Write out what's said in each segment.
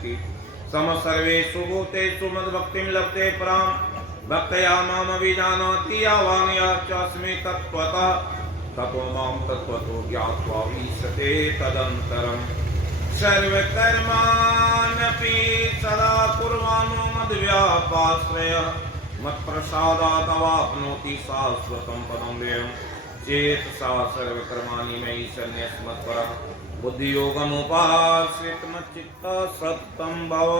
नश्यति सम सर्वेषु भूतेषु मद्भक्तिं लभते परां भक्तया मामभिजानाति यावान् याच्चास्मि तत्त्वतः ततो मां तत्त्वतो ज्ञात्वा ईशते तदन्तरम् सर्वकर्माण्यपि सदा कुर्वाणो मद्व्यापाश्रयः मत्प्रसादादवाप्नोति शाश्वतं पदं व्ययम् चेतसा सर्वकर्माणि मयि सन्न्यस्मत्परः बुद्धियोगमुपाश्रित मच्चित्तः सत्तं भव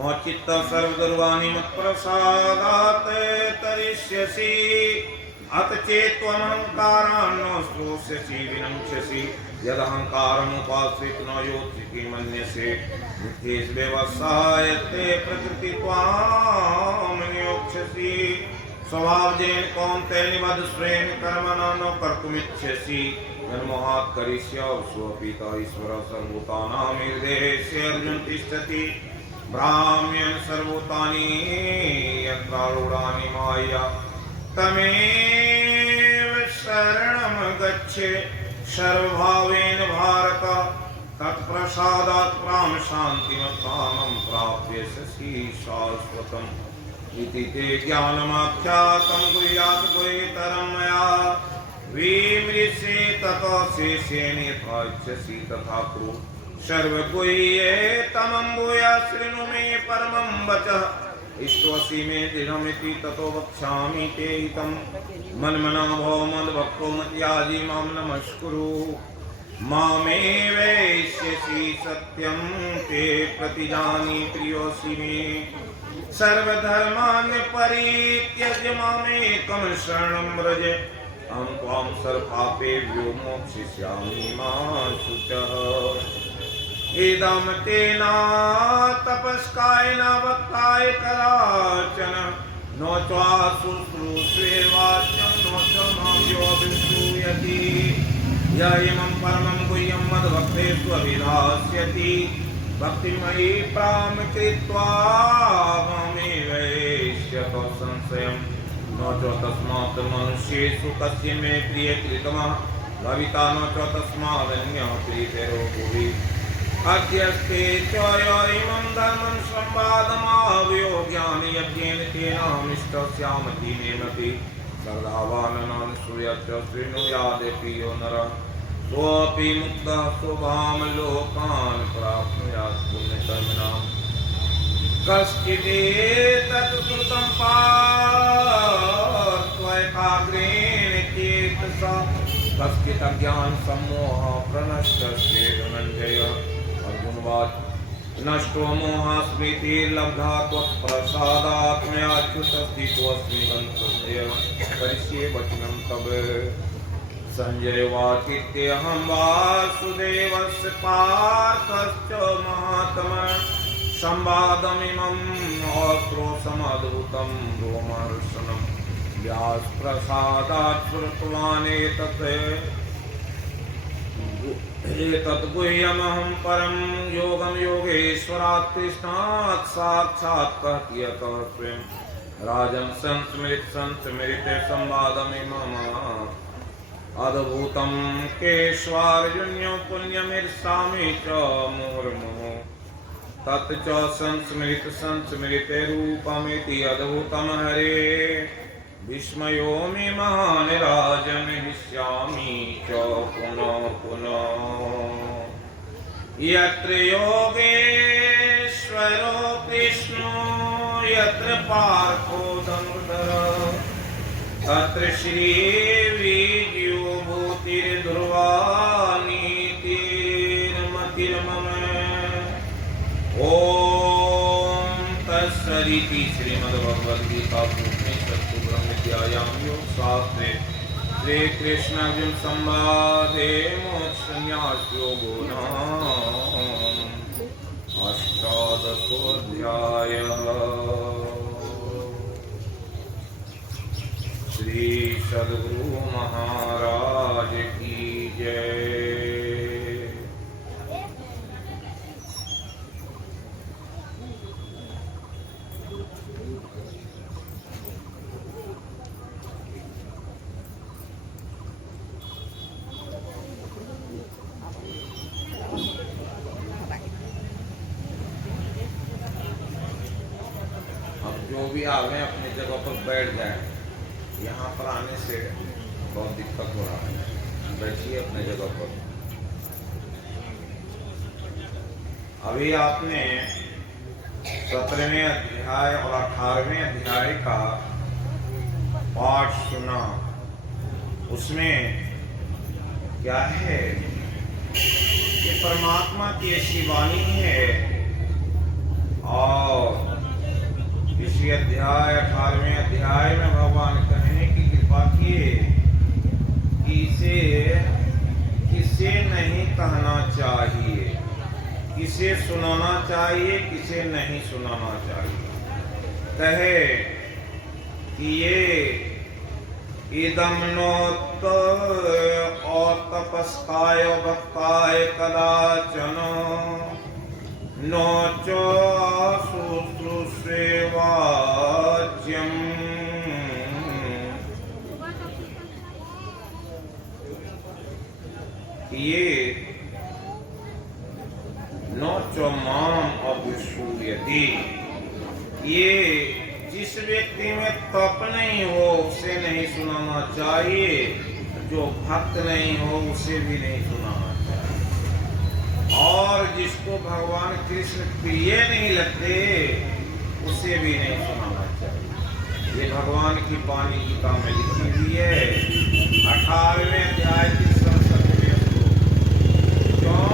मच्चित्तः सर्वदुर्गाणि मत्प्रसादात् तरिष्यसि अत चेत्त्वमहङ्कारान् न श्रोष्यसि विनङ्क्ष्यसि यदहङ्कारमुपाश्रित न योत्स्यति मन्यसे मिथ्येष व्यवसायते प्रकृति त्वां नियोक्ष्यसि स्वभावजेन कौन्तेय निबद्धस्वेन कर्मणा न कर्तुमिच्छसि जन्मोहात् करिष्यसि ईश्वरः सर्वभूतानां हृदये अर्जुन तिष्ठति ब्राह्म्यन् सर्वभूतानि यत्रारूढानि मायया तमेव शरणं गच्छ सर्वभावेन भारत तत्प्रसादात् परां शान्तिमत्तां प्राप्स्यसि शाश्वतम् इति ते ज्ञानमाख्यातं गुह्यात् गुह्यतरं मया विमृशे ततो शेषेण यथा इच्छसि तथा कुरु सर्वगुह्यतमं भूयः शृणु मे परमं वचः इष्टोऽसि मे दृढमिति ततो वक्ष्यामि ते हितं मन्मना भव मद्भक्तो मत्याजी मां नमस्कुरु मामे वैष्यसि सत्यं ते प्रतिजानी प्रियोऽसि मे सर्वधर्मान् परित्यज्य मामेकं शरणं व्रज अहं त्वां सर्वपापेभ्यो मोक्षयिष्यामि मा शुचः इदं तेन तपस्काय न वक्ताय कदाचन न त्वा शुश्रूषे वाच्यं न च मां योऽभिश्रूयति य इमं परमं गुह्यं मद्भक्तेषु अभिधास्यति भक्तिमयी प्रां कृत्वा मामेवैष्यत संशयं न च तस्मात् मनुष्येषु कस्य मे प्रियकृतमः भविता न च तस्मादन्यः प्रीतरो भुवि अद्यस्ते च इमं धर्मं संवादमावयो ज्ञानयज्ञेन तेनामिष्टस्यामति मेमपि श्रद्धावान् श्रूयात् शृणुयादपि यो नरः सोऽपि मुक्तः शुभां लोकान् प्राप्नुयात् पुण्यकर्मणां कश्चिदेतत् कृतं पार्थेकाग्रेण चेतसा कश्चित् अज्ञानसम्मोहः प्रणष्टस्ते धनञ्जय अर्जुनवाच नष्टो मोहः स्मृतिर्लब्धा त्वत्प्रसादात् मया च्युतस्थितोऽस्मि गन्तव्य करिष्ये वचनं तव संजय उवाचेत्यहं वासुदेवस्य पार्थश्च महात्मनः संवादमिमम् अश्रोषमद्भुतं रोमहर्षणं व्यासप्रसादात् श्रुतवान् एतत् गुह्यमहं परं योगं योगेश्वरात् कृष्णात् साक्षात् कहति यतः स्वयं राजन् संस्मृत संवादमिमम् अद्भुतं केष्वार्जुन्यो पुण्यमिर्षामि च मुहुर्मुहुः तत् च संस्मृते रूपमिति अद्भुतं हरे विस्मयो मे महान् राजन् हिष्यामि च पुनः पुनः यत्र योगेश्वरो कृष्णो यत्र पार्थो धनुर्धरः तत्र श्रीविजयो भूतिर्ध्रुवा नीतिर्मतिर्मम ॐ तत्सदिति श्रीमद्भगवद्गीतासु उपनिषत्सु ब्रह्मविद्यायां योगशास्त्रे श्रीकृष्णार्जुन संवादे मोक्षसंन्यासयोगो नाम अष्टादशोऽध्यायः। श्री सद्गुरु महाराज की जय। जो भी आ गए अपनी जगह पर बैठ जाए। यहाँ पर आने से बहुत दिक्कत हो रहा है। बैठिए अपने जगह पर। अभी आपने 17वें अध्याय और 18वें अध्याय का पाठ सुना। उसमें क्या है कि परमात्मा की ऐसी वाणी है, और इसी अध्याय 18वें अध्याय में भगवान कहने की कृपा किए कि किसे नहीं कहना चाहिए, किसे सुनाना चाहिए, किसे नहीं सुनाना चाहिए। कहे कि ये इदम नोत औतपस्काय भक्ताय कदाचन नोचो शुश्रूषेवाच्यम्। ये नोचो माम अभिश्रूयते, ये जिस व्यक्ति में तप नहीं हो उसे नहीं सुनाना चाहिए, जो भक्त नहीं हो उसे भी नहीं सुनाना चाहिए, और जिसको भगवान कृष्ण प्रिय नहीं लगते उसे भी नहीं सुनाना चाहिए। ये भगवान की वाणी गीता में लिखी हुई है 18वें अध्याय की 67वें श्लोक। क्यों?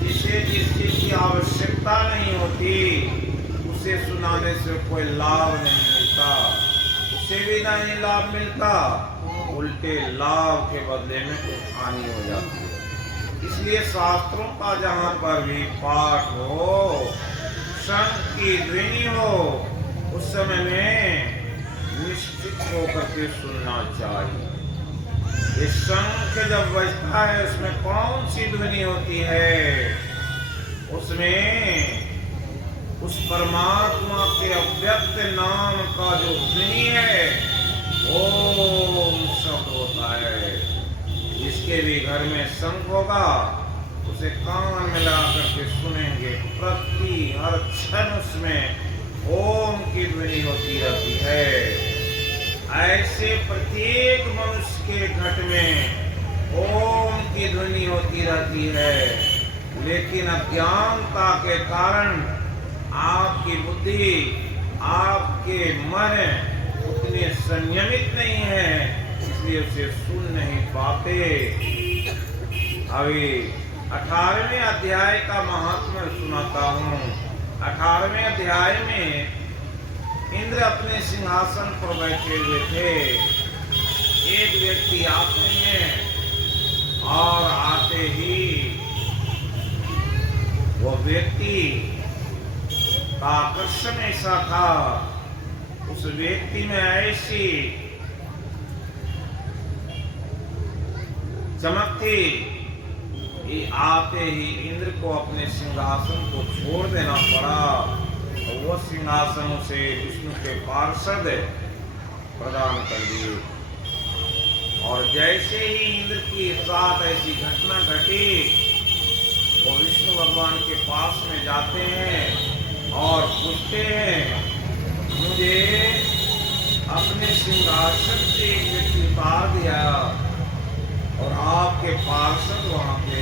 जिसे जिस चीज की आवश्यकता नहीं होती उसे सुनाने से कोई लाभ नहीं मिलता, उसे भी नहीं लाभ मिलता, उल्टे लाभ के बदले में कुछ हानि हो जाती है। इसलिए शास्त्रों का जहाँ पर भी पाठ हो, शंख की ध्वनि हो, उस समय में निश्चित होकर के सुनना चाहिए। ये शंख जब बजता है उसमें कौन सी ध्वनि होती है? उसमें उस परमात्मा के अव्यक्त नाम का जो ध्वनि है, ओम शब्द होता है। जिसके भी घर में शंख होगा उसे कान में लगा करके सुनेंगे, प्रति हर क्षण उसमें ओम की ध्वनि होती रहती है। ऐसे प्रत्येक मनुष्य के घट में ओम की ध्वनि होती रहती है, लेकिन अज्ञानता के कारण आपकी बुद्धि, आपके मन उतने संयमित नहीं है, इसलिए उसे सुन नहीं पाते। अभी 18वें अध्याय का महात्म्य सुनाता हूँ। 18वें अध्याय में इंद्र अपने सिंहासन पर बैठे हुए थे। एक व्यक्ति आते हैं और आते ही वो व्यक्ति का आकर्षण ऐसा था, उस व्यक्ति में ऐसी चमक थी कि आते ही इंद्र को अपने सिंहासन को छोड़ देना पड़ा, और वो सिंहासन उसे विष्णु के पार्षद प्रदान कर दिए। और जैसे ही इंद्र के साथ ऐसी घटना घटी, वो विष्णु भगवान के पास में जाते हैं और पूछते हैं, मुझे अपने सिंहासन से एक व्यक्ति उतार दिया और आपके पार्षद वहां पे।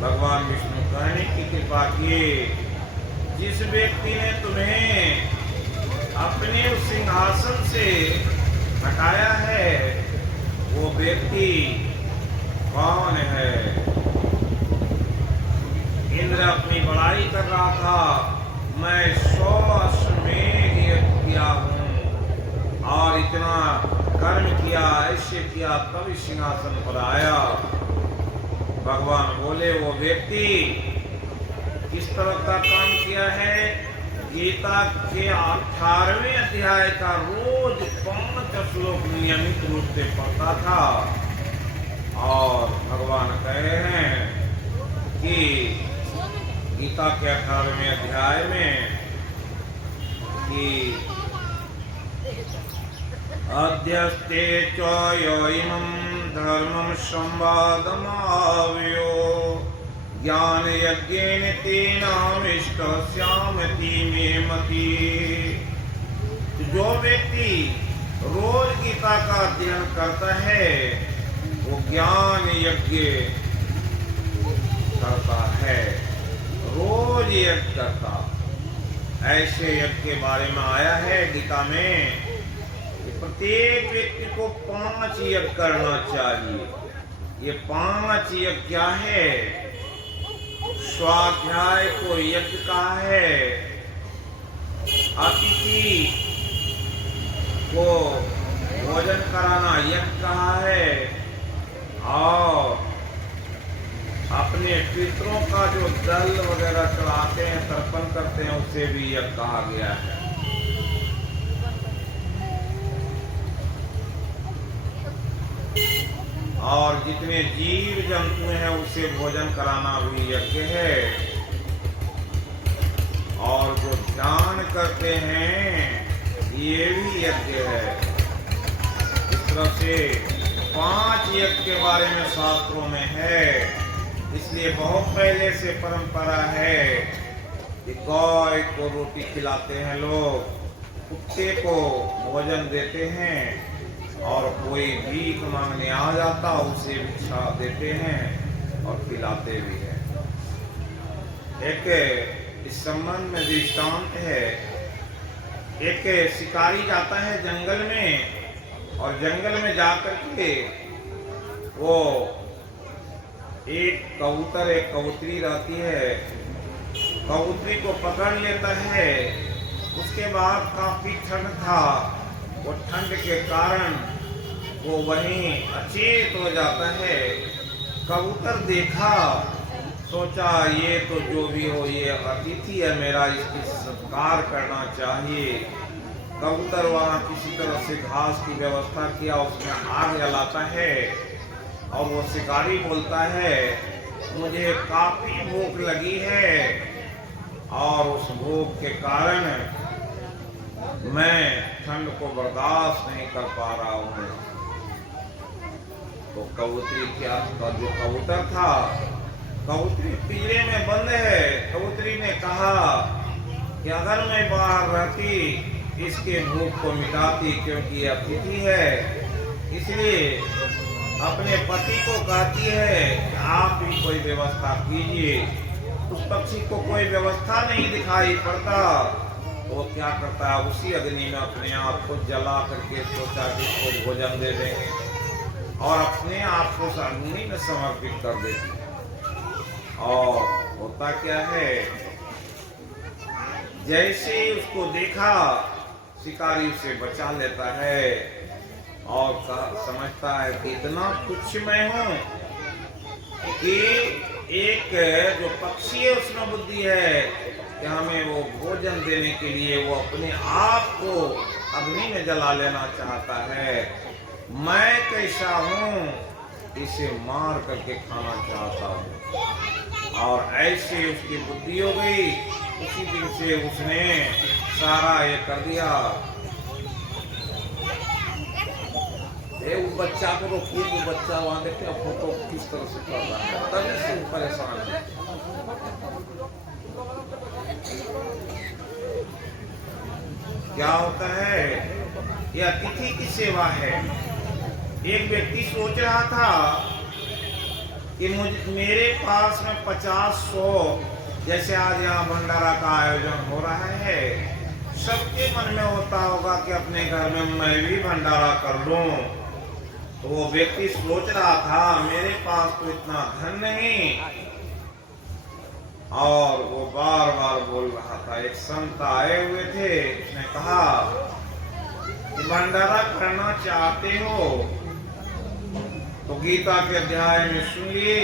भगवान विष्णु कहने की कृपा किए, जिस व्यक्ति ने तुम्हें अपने उस सिंहासन से हटाया है वो व्यक्ति कौन है? इंद्र अपनी बड़ाई कर रहा था, मैं 100 अश्वमेध यज्ञ किया हूँ और इतना कर्म किया, ऐसे किया, तभी सिंहासन पर आया। भगवान बोले, वो व्यक्ति किस तरह का काम किया है? गीता के 18वें अध्याय का रोज 5 श्लोक नियमित रूप से पढ़ता था। और भगवान कह रहे हैं कि गीता के 18वें अध्याय में कि अध्यस्ते च यो इमं धर्मं संवादमावयो ज्ञान यज्ञेन तेनामिष्टस्यामति मे मति। जो व्यक्ति रोज गीता का अध्ययन करता है वो ज्ञान यज्ञ करता है, रोज यज्ञ करता। ऐसे यज्ञ के बारे में आया है गीता में कि प्रत्येक व्यक्ति को 5 यज्ञ करना चाहिए। ये 5 यज्ञ क्या है? स्वाध्याय को यज्ञ कहा है, अतिथि को भोजन कराना यज्ञ कहा है, और अपने पितरों का जो जल वगैरह चढ़ाते हैं, तर्पण करते हैं, उसे भी यज्ञ कहा गया है। और जितने जीव जंतु हैं उसे भोजन कराना भी यज्ञ है। और जो ध्यान करते हैं ये भी यज्ञ है। इस तरह से 5 यज्ञ के बारे में शास्त्रों में है। इसलिए बहुत पहले से परंपरा है कि गाय को रोटी खिलाते हैं लोग, कुत्ते को भोजन देते हैं, और कोई भीख मांगने आ जाता उसे भिक्षा देते हैं और खिलाते भी हैं। एक इस संबंध में दृष्टांत है। एक शिकारी जाता है जंगल में, और जंगल में जाकर के वो एक कबूतर, एक कबूतरी रहती है, कबूतरी को पकड़ लेता है। उसके बाद काफी ठंड था, वो ठंड के कारण वो वहीं अचेत हो जाता है। कबूतर देखा, सोचा ये तो जो भी हो ये अतिथि है मेरा, इसकी सत्कार करना चाहिए। कबूतर वहाँ किसी तरह से घास की व्यवस्था किया, उसमें आग जलाता है, और वो शिकारी बोलता है मुझे काफी भूख लगी है, और उस भूख के कारण मैं ठंड को बर्दाश्त नहीं कर पा रहा हूँ। तो कबूतरी क्या, जो कबूतर था, कबूतरी पिंजरे में बंद है। कबूतरी ने कहा कि अगर मैं बाहर रहती इसके भूख को मिटाती, क्योंकि यह अतिथि है। इसलिए अपने पति को कहती है कि आप भी कोई व्यवस्था कीजिए। उस पक्षी को कोई व्यवस्था नहीं दिखाई पड़ता, तो वो क्या करता है, उसी अग्नि में अपने आप को जला करके सोचा कि इसको भोजन दे देंगे, और अपने आप को उस अग्नि में समर्पित कर देती। और होता क्या है, जैसे ही उसको देखा शिकारी उसे बचा लेता है, और समझता है कि इतना तुच्छ मैं हूँ कि एक जो पक्षी है उसमें बुद्धि है कि हमें वो भोजन देने के लिए वो अपने आप को अग्नि में जला लेना चाहता है। मैं कैसा हूँ, इसे मार करके खाना चाहता हूँ। और ऐसे उसकी बुद्धि हो गई। उसी दिन से उसने सारा ये कर दिया। वो बच्चा को रोकिए, वो बच्चा वहां देखते फोटो किस तरह से कर रहा है, तभी से परेशान है। क्या होता है, यह अतिथि की सेवा है। एक व्यक्ति सोच रहा था कि मेरे पास में 50-100, जैसे आज यहाँ भंडारा का आयोजन हो रहा है, सबके मन में होता होगा कि अपने घर में मैं भी भंडारा कर लूं। तो वो व्यक्ति सोच रहा था मेरे पास तो इतना धन नहीं, और वो बार बार बोल रहा था। एक संत आए हुए थे, उसने कहा कि भंडारा करना चाहते हो तो गीता के अध्याय में सुनिए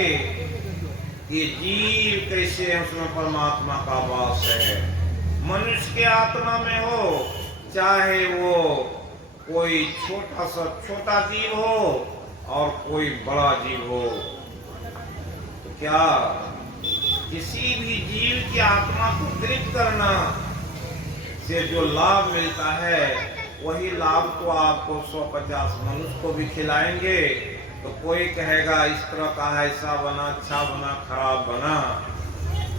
कि जीव कैसे उसमें परमात्मा का वास है। मनुष्य के आत्मा में हो, चाहे वो कोई छोटा जीव हो और कोई बड़ा जीव हो, तो क्या किसी भी जीव की आत्मा को तृप्त करना से जो लाभ मिलता है, वही लाभ तो आपको 150 मनुष्य को भी खिलाएंगे तो कोई कहेगा इस तरह का ऐसा बना, अच्छा बना, खराब बना।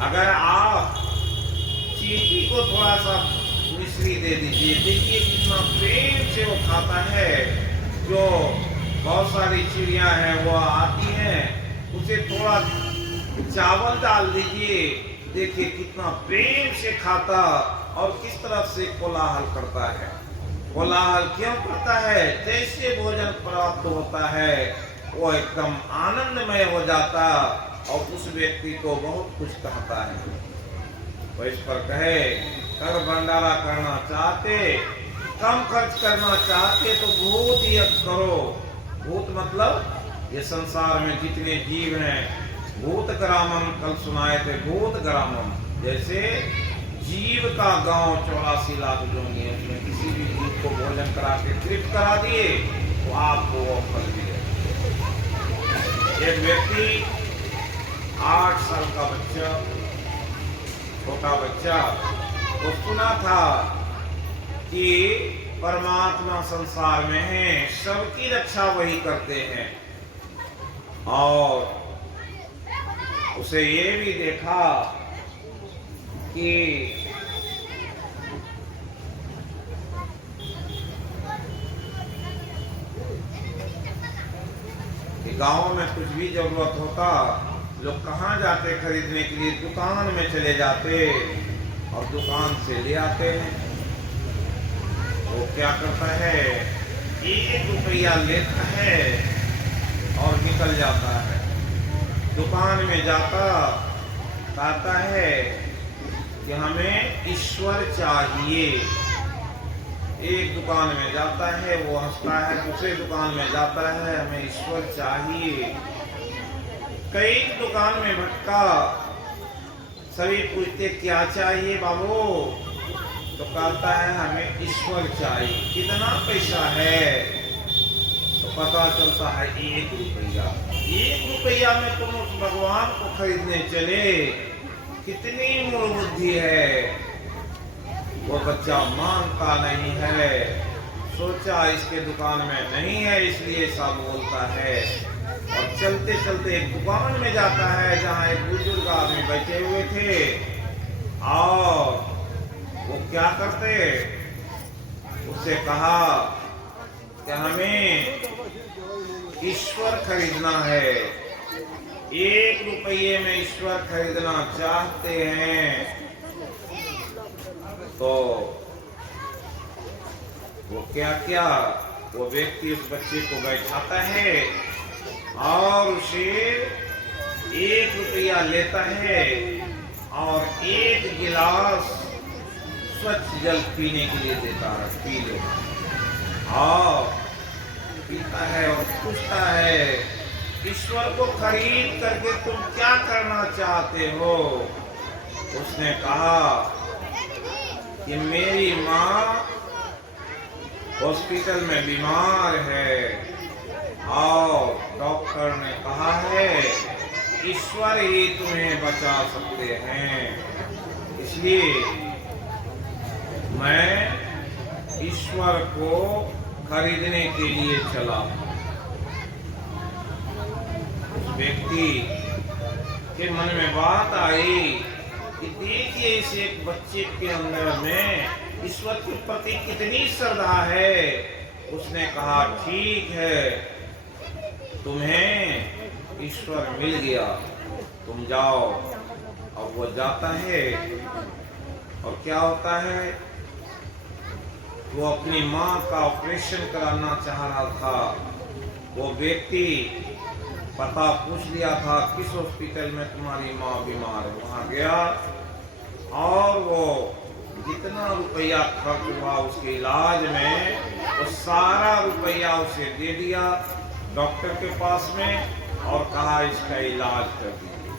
अगर आप चींटी को थोड़ा सा मिश्री दे दीजिए, देखिए कितना प्रेम से वो खाता है। जो बहुत सारी चिड़िया हैं वो आती हैं, उसे थोड़ा चावल डाल दीजिए, देखिए कितना प्रेम से खाता और किस तरह से कोलाहल करता है। कोलाहल क्यों करता है? जैसे भोजन प्राप्त होता है वो एकदम आनंदमय हो जाता और उस व्यक्ति को बहुत कुछ कहता है। तो इस पर कहे, कर भंडारा करना चाहते, कम खर्च करना चाहते तो भूत यज्ञ करो। भूत मतलब ये संसार में जितने जीव हैं, भूत ग्रामम, कल सुनाए थे भूत ग्रामम। जैसे जीव का गांव 84 लाख जोनी है, उसमें किसी भी जीव को भोजन करा के तृप्त करा दिए तो आपको वो फल दिए। एक व्यक्ति 8 साल का बच्चा, छोटा बच्चा, वो सुना था कि परमात्मा संसार में है, सबकी रक्षा वही करते हैं। और उसे ये भी देखा कि गांव में कुछ भी जरूरत होता, लोग कहाँ जाते खरीदने के लिए? दुकान में चले जाते और दुकान से ले आते हैं। वो क्या करता है, 1 रुपया लेता है और निकल जाता है। दुकान में जाता, कहता है कि हमें ईश्वर चाहिए। एक दुकान में जाता है, वो हंसता है, दूसरे दुकान में जाता है, हमें ईश्वर चाहिए। कई दुकान में भटका, सभी पूछते क्या चाहिए बाबू? तो कहता है हमें ईश्वर चाहिए। कितना पैसा है? तो पता चलता है 1 रुपया। 1 रुपया में तुम उस भगवान को खरीदने चले, कितनी मूर्खबुद्धि है। वो बच्चा मानता नहीं है, सोचा इसके दुकान में नहीं है इसलिए ऐसा बोलता है, और चलते चलते एक दुकान में जाता है जहाँ एक बुजुर्ग आदमी बैठे हुए थे। और वो क्या करते, उससे कहा कि हमें ईश्वर खरीदना है, 1 रुपये में ईश्वर खरीदना चाहते हैं। तो वो क्या किया, वो व्यक्ति उस बच्चे को बैठाता है और उसे 1 रुपया लेता है और 1 गिलास स्वच्छ जल पीने के लिए देता है, पी लो। और पीता है और पूछता है, ईश्वर को खरीद करके तुम क्या करना चाहते हो? उसने कहा कि मेरी माँ हॉस्पिटल में बीमार है और डॉक्टर ने कहा है ईश्वर ही तुम्हें बचा सकते हैं, इसलिए मैं ईश्वर को खरीदने के लिए चला। उस व्यक्ति के मन में बात आई कि देखिए इस एक बच्चे के अंदर में ईश्वर के प्रति कितनी श्रद्धा है। उसने कहा ठीक है, तुम्हें ईश्वर मिल गया, तुम जाओ। अब वो जाता है और क्या होता है, वो अपनी माँ का ऑपरेशन कराना चाह रहा था। वो व्यक्ति पता पूछ लिया था किस हॉस्पिटल में तुम्हारी माँ बीमार है, वहाँ गया और वो जितना रुपया खर्च हुआ उसके इलाज में, वो सारा रुपया उसे दे दिया डॉक्टर के पास में और कहा इसका इलाज कर दीजिए।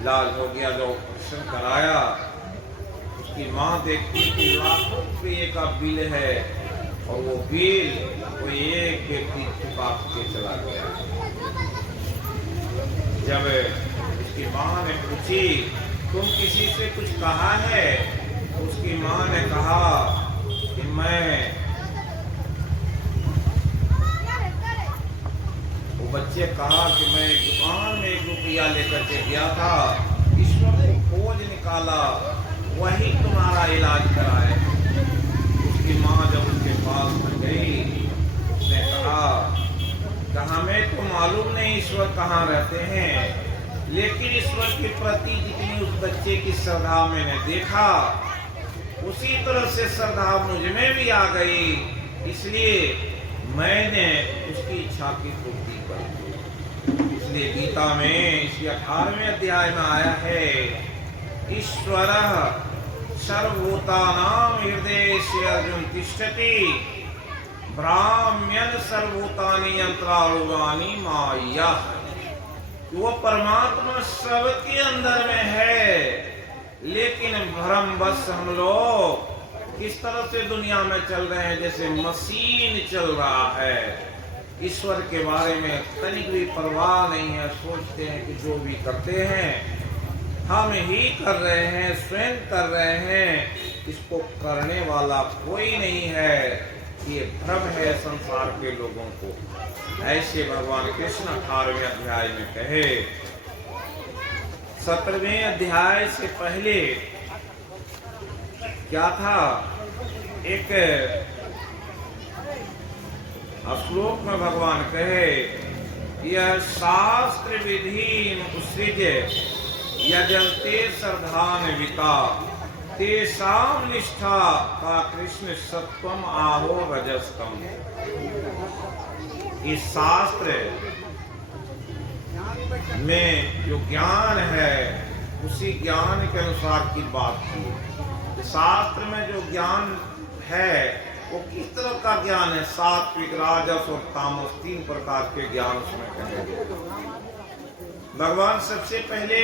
इलाज हो गया, जो ऑपरेशन कराया उसकी माँ देखती कि लाखों रुपये का बिल है और वो बिल कोई एक व्यक्ति चुका के चला गया। जब उसकी माँ ने पूछी तुम किसी से कुछ कहा है, उसकी माँ ने कहा कि मैं बच्चे कहा कि मैं दुकान में 1 रुपया लेकर के गया था, ईश्वर को खोज निकाला, वही तुम्हारा इलाज कराए। उसकी माँ जब उसके पास में गई, उसने कहा हमें तो मालूम नहीं ईश्वर कहाँ रहते हैं, लेकिन ईश्वर के प्रति जितनी उस बच्चे की श्रद्धा मैंने देखा, उसी तरह से श्रद्धा मुझ में भी आ गई, इसलिए मैंने उसकी इच्छा की पूर्ति कर दी। इसलिए गीता में इसी 18वें अध्याय में आया है, ईश्वरः सर्वभूतानां हृदयेषु अर्जुन तिष्ठति, ब्राह्मण सर्वभूतानि यंत्रारूढ़ानि माया। वो परमात्मा सबके अंदर में है, लेकिन भ्रमवश हम लोग किस तरह से दुनिया में चल रहे हैं, जैसे मशीन चल रहा है। ईश्वर के बारे में तनिक भी परवाह नहीं है, सोचते हैं कि जो भी करते हैं हम ही कर रहे हैं, स्वयं कर रहे हैं, इसको करने वाला कोई नहीं है। ये भ्रम है संसार के लोगों को। ऐसे भगवान कृष्ण 18वें अध्याय में कहे। 17वें अध्याय से पहले क्या था, एक श्लोक में भगवान कहे, यह शास्त्र विधि उत्सृज यजन्ते श्रद्धान्विता तेषां निष्ठा का कृष्ण सत्वम आहो रजस्तम। इस शास्त्र में जो ज्ञान है, उसी ज्ञान के अनुसार की बात की। शास्त्र में जो ज्ञान है वो किस तरह का ज्ञान है, सात्विक, राजस और तामस 3 प्रकार के ज्ञान उसमें कहेंगे। भगवान सबसे पहले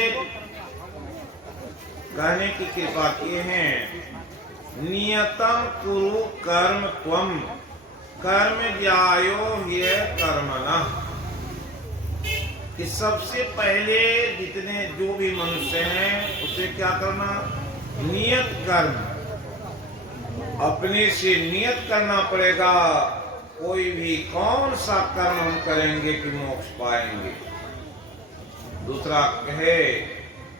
कहने की कृपा किए हैं, नियतम कुरु कर्म त्वम कर्म ज्यायो ह्य कर्मणः। कि सबसे पहले जितने जो भी मनुष्य हैं उसे क्या करना, नियत कर्म, अपने से नियत करना पड़ेगा। कोई भी कौन सा कर्म हम करेंगे कि मोक्ष पाएंगे। दूसरा कहे,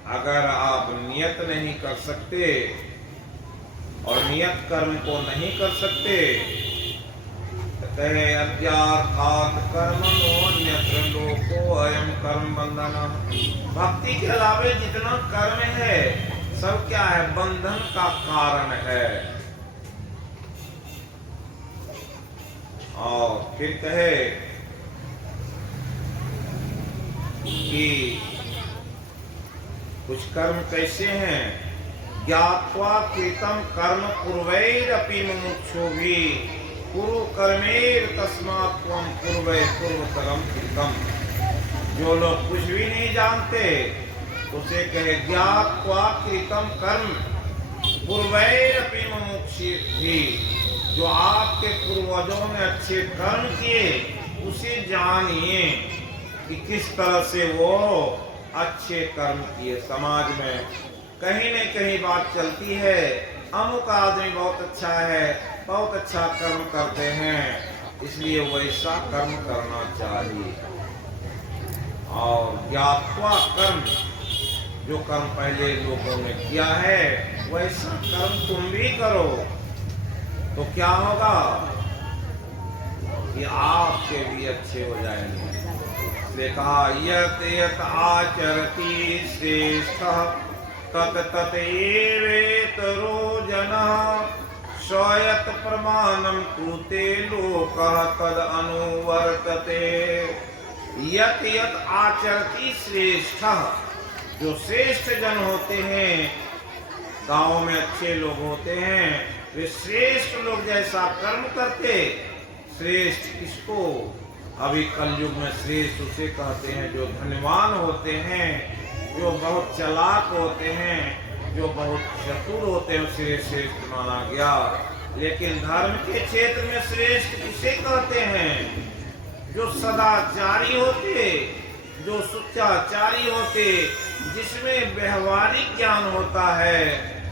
अगर आप नियत नहीं कर सकते और नियत कर्म को नहीं कर सकते तो कहे, अध्यात्मात् कर्मणो अन्यत्र लोको अयं कर्म बंधनः। भक्ति के अलावे जितना कर्म है सब क्या है, बंधन का कारण है। और फिर कहे कि कुछ कर्म कैसे हैं, ज्ञात्वा कृतं कर्म पूर्वैरपि मुमुक्षुभिः कुरु कर्मेर तस्मात् त्वं पूर्वै पूर्वतरं कृतं। जो लोग कुछ भी नहीं जानते उसे कहे, ज्ञात्वा कृतं कर्म पूर्वैरपि मुमुक्षुभिः। जो आपके पूर्वजों ने अच्छे कर्म किए उसे जानिए कि किस तरह से वो अच्छे कर्म किए। समाज में कहीं न कहीं बात चलती है, अमुक आदमी बहुत अच्छा है, बहुत अच्छा कर्म करते हैं, इसलिए वैसा कर्म करना चाहिए। और ज्ञात्वा कर्म, जो कर्म पहले लोगों ने किया है वैसा कर्म तुम भी करो, तो क्या होगा कि आपके भी अच्छे हो जाएंगे। देखा, यत यत आचरति श्रेष्ठः तत तत एवेतरो जनः स्वयत प्रमाणं कृते लोकः तद अनुवर्तते। यत यत आचरति श्रेष्ठः, जो श्रेष्ठ जन होते हैं, गांव में अच्छे लोग होते हैं, वे श्रेष्ठ लोग जैसा कर्म करते। श्रेष्ठ किसको, अभी कलयुग में श्रेष्ठ उसे कहते हैं जो धनवान होते हैं, जो बहुत चालाक होते हैं, जो बहुत चतुर होते हैं, उसे श्रेष्ठ माना गया। लेकिन धर्म के क्षेत्र में श्रेष्ठ किसे कहते हैं, जो सदाचारी होते, जो सुचाचारी होते, जिसमें व्यवहारिक ज्ञान होता है,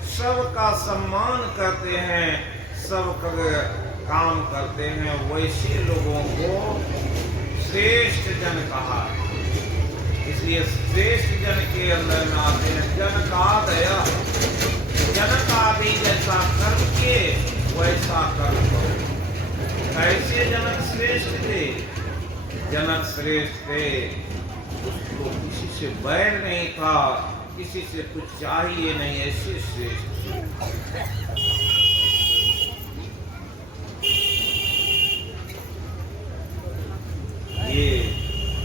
सबका सम्मान करते हैं, सबका काम करते हैं, वैसे लोगों को श्रेष्ठ जन कहा है। इसलिए श्रेष्ठ जन के अंदर में आते हैं जनकादय। जनकादि जैसा कर्म किए वैसा कर्म करो। कैसे जनक श्रेष्ठ थे? जनक श्रेष्ठ थे, उसको किसी से बैर नहीं था, किसी से कुछ चाहिए नहीं, ऐसे श्रेष्ठ थे। ये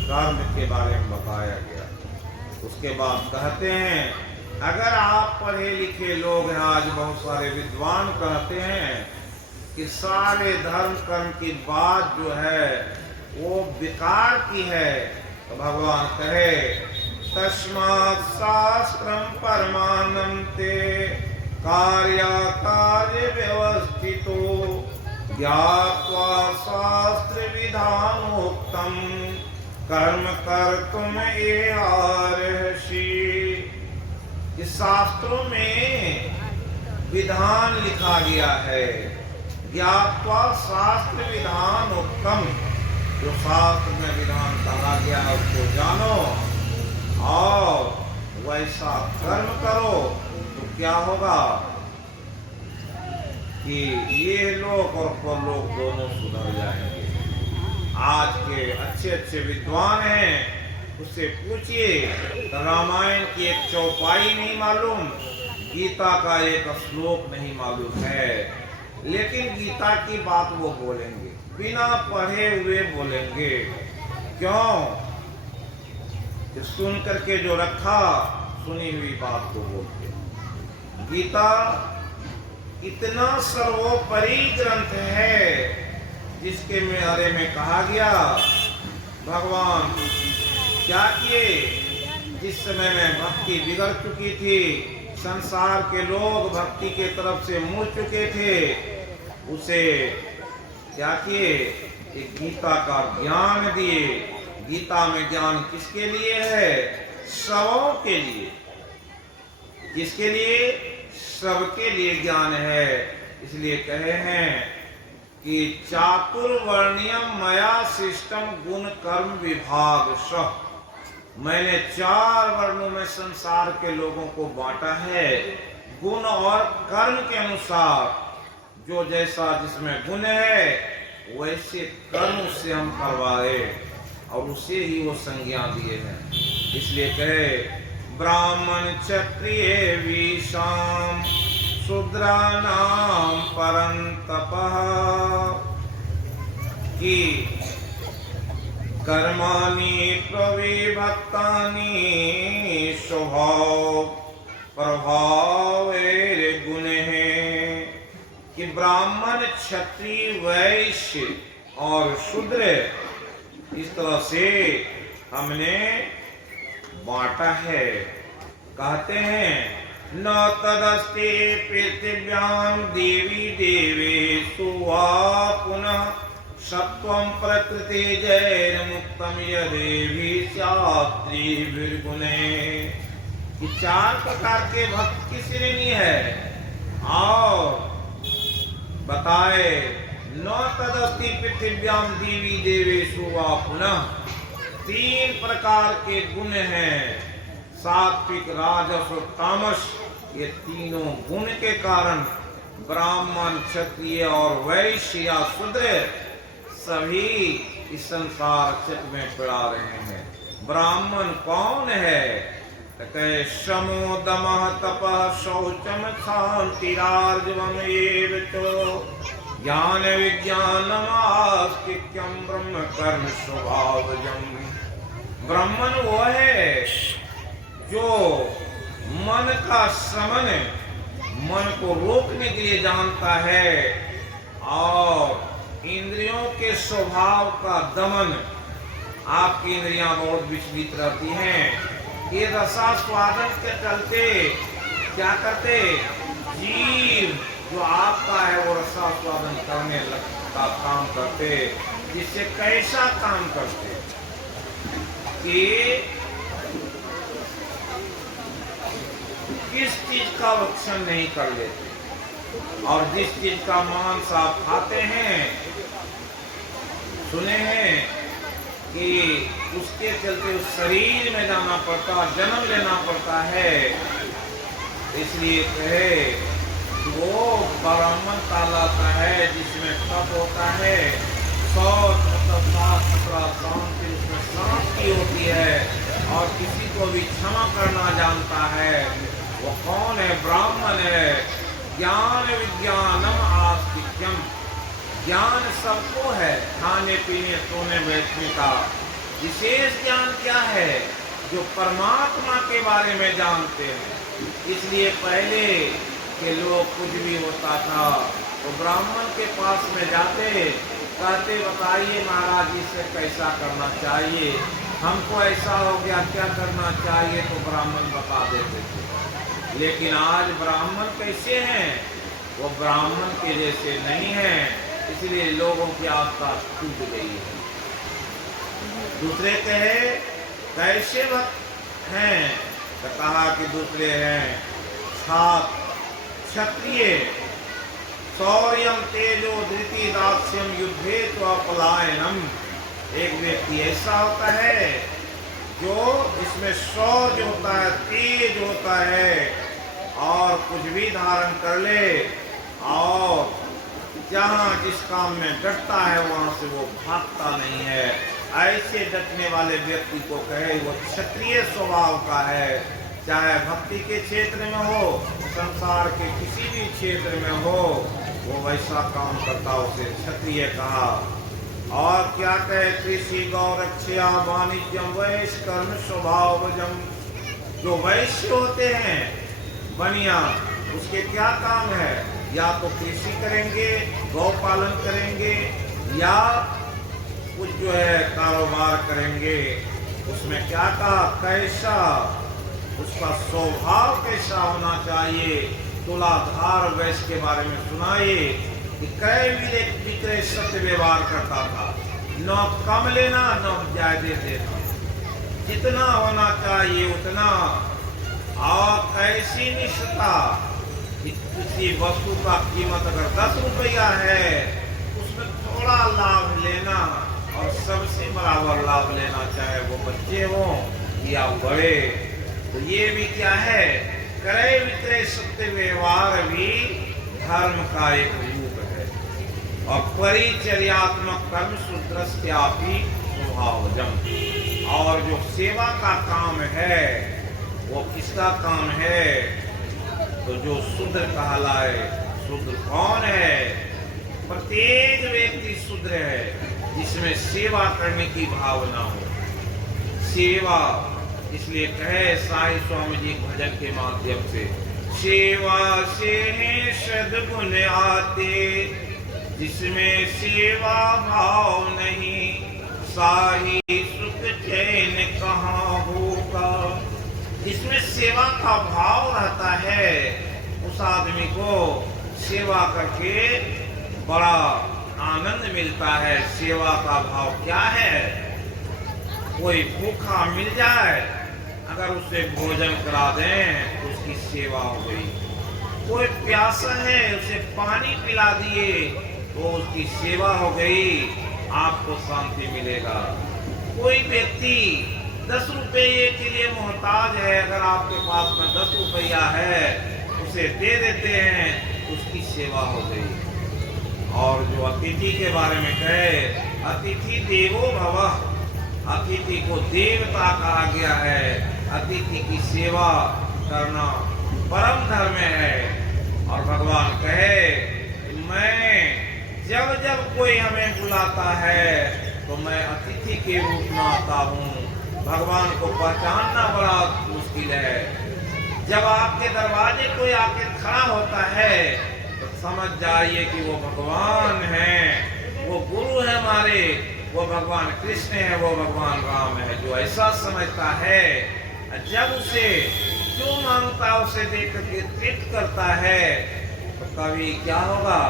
कर्म के बारे में बताया गया। उसके बाद कहते हैं, अगर आप पढ़े लिखे लोग हैं, आज बहुत सारे विद्वान कहते हैं कि सारे धर्म कर्म की बात जो है वो बेकार की है, तो भगवान कहे तस्मात् शास्त्रम परमानंद ते कार्य व्यवस्थितो ज्ञात्वा शास्त्र विधानोक्तम कर्म कर्तुम एहार्हसि। इस शास्त्रों में विधान लिखा गया है। ज्ञात्वा शास्त्र विधानोक्तम, जो शास्त्र में विधान कहा गया है उसको जानो और वैसा कर्म करो, तो क्या होगा कि ये लोग और परलोक दोनों सुधर जाएंगे। आज के अच्छे अच्छे विद्वान हैं, उससे पूछिए तो रामायण की एक चौपाई नहीं मालूम, गीता का एक श्लोक नहीं मालूम है, लेकिन गीता की बात वो बोलेंगे, बिना पढ़े हुए बोलेंगे। क्यों? कि सुन करके जो रखा, सुनी हुई बात को बोलते। गीता इतना सर्वोपरि ग्रंथ है जिसके बारे में कहा गया भगवान क्या किए, जिस समय में भक्ति बिगड़ चुकी थी, संसार के लोग भक्ति के तरफ से मुड़ चुके थे, उसे क्या किए, एक गीता का ज्ञान दिए। गीता में ज्ञान किसके लिए है? सबों के लिए। किसके लिए? सबके लिए ज्ञान है। इसलिए कहे हैं कि चातुर्वर्ण्यम मया सिस्टम गुण कर्म विभाग सह। मैंने 4 वर्णों में संसार के लोगों को बांटा है, गुण और कर्म के अनुसार। जो जैसा जिसमें गुण है वैसे कर्म से हम करवाए और उसे ही वो संज्ञा दिए हैं। इसलिए कहे ब्राह्मण क्षत्रिय विषाम शूद्राणाम परंतपः कि कर्माणि प्रविभक्तानि स्वभाव प्रभावेर गुणैः। कि ब्राह्मण क्षत्रिय वैश्य और शूद्र इस तरह से हमने बांटा है। कहते हैं न तदस्ति पृथिव्यां देवी देवेषु वा पुनः सत्वं प्रकृति जैर्मुक्तम यदेवी स्यात्रिभिर्गुणे। 4 प्रकार के भक्त की श्रेणी है और बताए न तदस्ति पृथिव्यां देवी देवेषु वा पुनः। 3 प्रकार के गुण हैं, सात्विक राजस और तामस। ये तीनों गुण के कारण ब्राह्मण क्षत्रिय और वैश्य या शूद्र सभी इस संसार चक्र में पड़ा रहे हैं। ब्राह्मण कौन है? कहे शमो दमः तपः शौचम क्षान्तिरार्जवम् एव च ज्ञान विज्ञानम् आस्तिक्यम् ब्रह्म कर्म स्वभावजम्। ब्राह्मण वो है जो मन का समन, मन को रोकने के लिए जानता है और इंद्रियों के स्वभाव का दमन। आपकी इंद्रियां बहुत विचलित रहती हैं, ये रसास्वादन के चलते क्या करते, जीव जो आपका है वो रसास्वादन करने लगता काम करते। जिससे कैसा काम करते कि किस चीज का भक्षण नहीं कर लेते और जिस चीज का मांस आप खाते हैं, सुने हैं कि उसके चलते उस शरीर में जाना पड़ता, जन्म लेना पड़ता है। इसलिए कहे कि वो ब्राह्मण कहलाता है जिसमें तप होता है, 100 मतलब 7-17 शांति उसमें शांति होती है और किसी को भी क्षमा करना जानता है। वो कौन है? ब्राह्मण है। ज्ञान विज्ञानम आस्तिक्यम, ज्ञान सबको है, खाने पीने सोने बैठने का। विशेष ज्ञान क्या है? जो परमात्मा के बारे में जानते हैं। इसलिए पहले के लोग कुछ भी होता था तो ब्राह्मण के पास में जाते, कहते बताइए महाराज इससे कैसा करना चाहिए, हमको ऐसा हो गया, क्या करना चाहिए, तो ब्राह्मण बता देते थे। लेकिन आज ब्राह्मण कैसे हैं? वो ब्राह्मण के जैसे नहीं हैं, इसलिए लोगों की आस्था टूट गई है। दूसरे कहे कैसे भक्त हैं? तो कहा कि दूसरे हैं क्षत्रिय, शौर्यम तेजो धृति दाक्ष्यम युद्धे तो पलायनम। एक व्यक्ति ऐसा होता है जो इसमें शौर्य होता है, तेज होता है और कुछ भी धारण कर ले और जहाँ जिस काम में डटता है वहां से वो भागता नहीं है। ऐसे डटने वाले व्यक्ति को कहे वो क्षत्रिय स्वभाव का है। चाहे भक्ति के क्षेत्र में हो, संसार के किसी भी क्षेत्र में हो, वो वैसा काम करता, उसे क्षत्रिय कहा। और क्या कहे? कृषि गौरक्षा वाणिज्यम वैश्य कर्म स्वभावजम। जो वैश्य होते हैं बनिया, उसके क्या काम है? या तो कृषि करेंगे, गौ पालन करेंगे, या कुछ जो है कारोबार करेंगे। उसमें क्या कहा? कैसा उसका स्वभाव कैसा होना चाहिए? तुलाधार वैश्य के बारे में सुनाइए कि क्रय विक्रय सत्य व्यवहार करता था, न कम लेना न ज्यादा देना, जितना होना चाहिए उतना। और कैसी निष्ठा कि किसी वस्तु का कीमत अगर 10 रुपया है उसमें थोड़ा लाभ लेना और सबसे बराबर लाभ लेना, चाहे वो बच्चे हों या बड़े। तो ये भी क्या है? क्रय विक्रय सत्य व्यवहार भी धर्म का एक रूप है। और परिचर्यात्मक कर्म शूद्रस्यापि स्वभावजम। और जो सेवा का काम है वो किसका काम है? तो जो शूद्र कहलाए। शूद्र कौन है? प्रत्येक व्यक्ति शूद्र है जिसमें सेवा करने की भावना हो। सेवा इसलिए कहे साईं स्वामी जी भजन के माध्यम से, सेवा से सद्गुण आते, जिसमें सेवा भाव नहीं, साही सुख चैन कहाँ होगा। जिसमें सेवा का भाव रहता है उस आदमी को सेवा करके बड़ा आनंद मिलता है। सेवा का भाव क्या है? कोई भूखा मिल जाए, अगर उसे भोजन करा दें तो उसकी सेवा हो गई। कोई प्यासा है, उसे पानी पिला दिए तो उसकी सेवा हो गई, आपको शांति मिलेगा। कोई व्यक्ति 10 रुपये के लिए मोहताज है, अगर आपके पास में 10 रुपया है उसे दे देते हैं, उसकी सेवा हो गई। और जो अतिथि के बारे में कहे, अतिथि देवो भवः, अतिथि को देवता कहा गया है। अतिथि की सेवा करना परम धर्म है। और भगवान कहे मैं जब जब कोई हमें बुलाता है तो मैं अतिथि के रूप में आता हूँ। भगवान को पहचानना बड़ा मुश्किल है। जब आपके दरवाजे कोई आके खड़ा होता है तो समझ जाइए कि वो भगवान है, वो गुरु है हमारे, वो भगवान कृष्ण है, वो भगवान राम है। जो ऐसा समझता है, जब उसे जो मांगता उसे देख करके तृप्त करता है, तो कभी क्या होगा?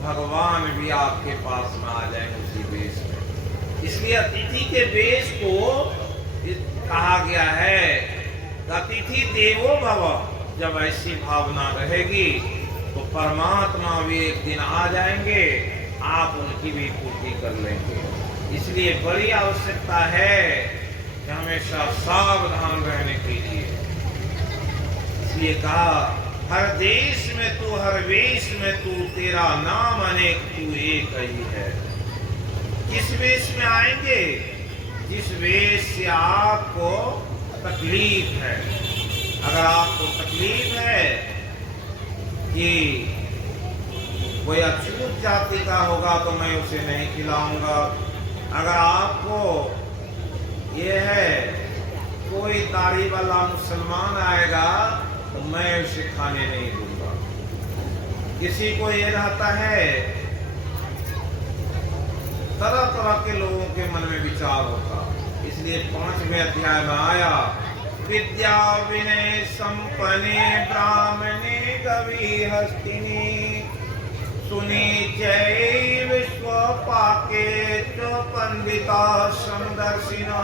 भगवान भी आपके पास में आ जाएंगे उसी वेश में। इसलिए अतिथि के वेश को कहा गया है अतिथि देवो भव। जब ऐसी भावना रहेगी तो परमात्मा भी एक दिन आ जाएंगे, आप उनकी भी पूर्ति कर लेंगे। इसलिए बड़ी आवश्यकता है कि हमेशा सावधान रहने के लिए। इसलिए कहा, हर देश में तू, हर वेश में तू, तेरा नाम अनेक, तू एक ही है। किस वेश में आएंगे? जिस वेश से आपको तकलीफ है। अगर आपको तकलीफ है कि कोई अछूत जाति का होगा तो मैं उसे नहीं खिलाऊंगा, अगर आपको ये है कोई दाढ़ी वाला मुसलमान आएगा तो मैं उसे खाने नहीं दूंगा। किसी को ये रहता है, तरह तरह के लोगों के मन में विचार होता। इसलिए 5वें अध्याय में आया, विद्या विनय संपन्ने ब्राह्मणे कवि हस्तिनी, सुनी जय विश्व पाके च पंडिता समदर्शिना।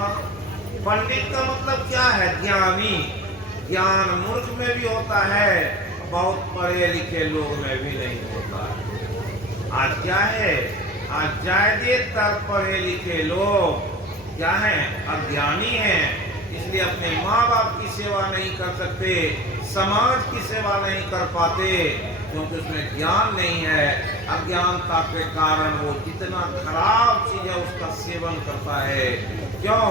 पंडित का मतलब क्या है? ज्ञानी। ज्ञान मूर्ख में भी होता है, बहुत पढ़े लिखे लोग में भी नहीं होता है। आज क्या है? आज ज्यादातर पढ़े लिखे लोग क्या हैं? अज्ञानी हैं। इसलिए अपने माँ बाप की सेवा नहीं कर सकते, समाज की सेवा नहीं कर पाते, क्योंकि उसमें ज्ञान नहीं है। अज्ञानता के कारण वो जितना खराब चीज है उसका सेवन करता है। क्यों?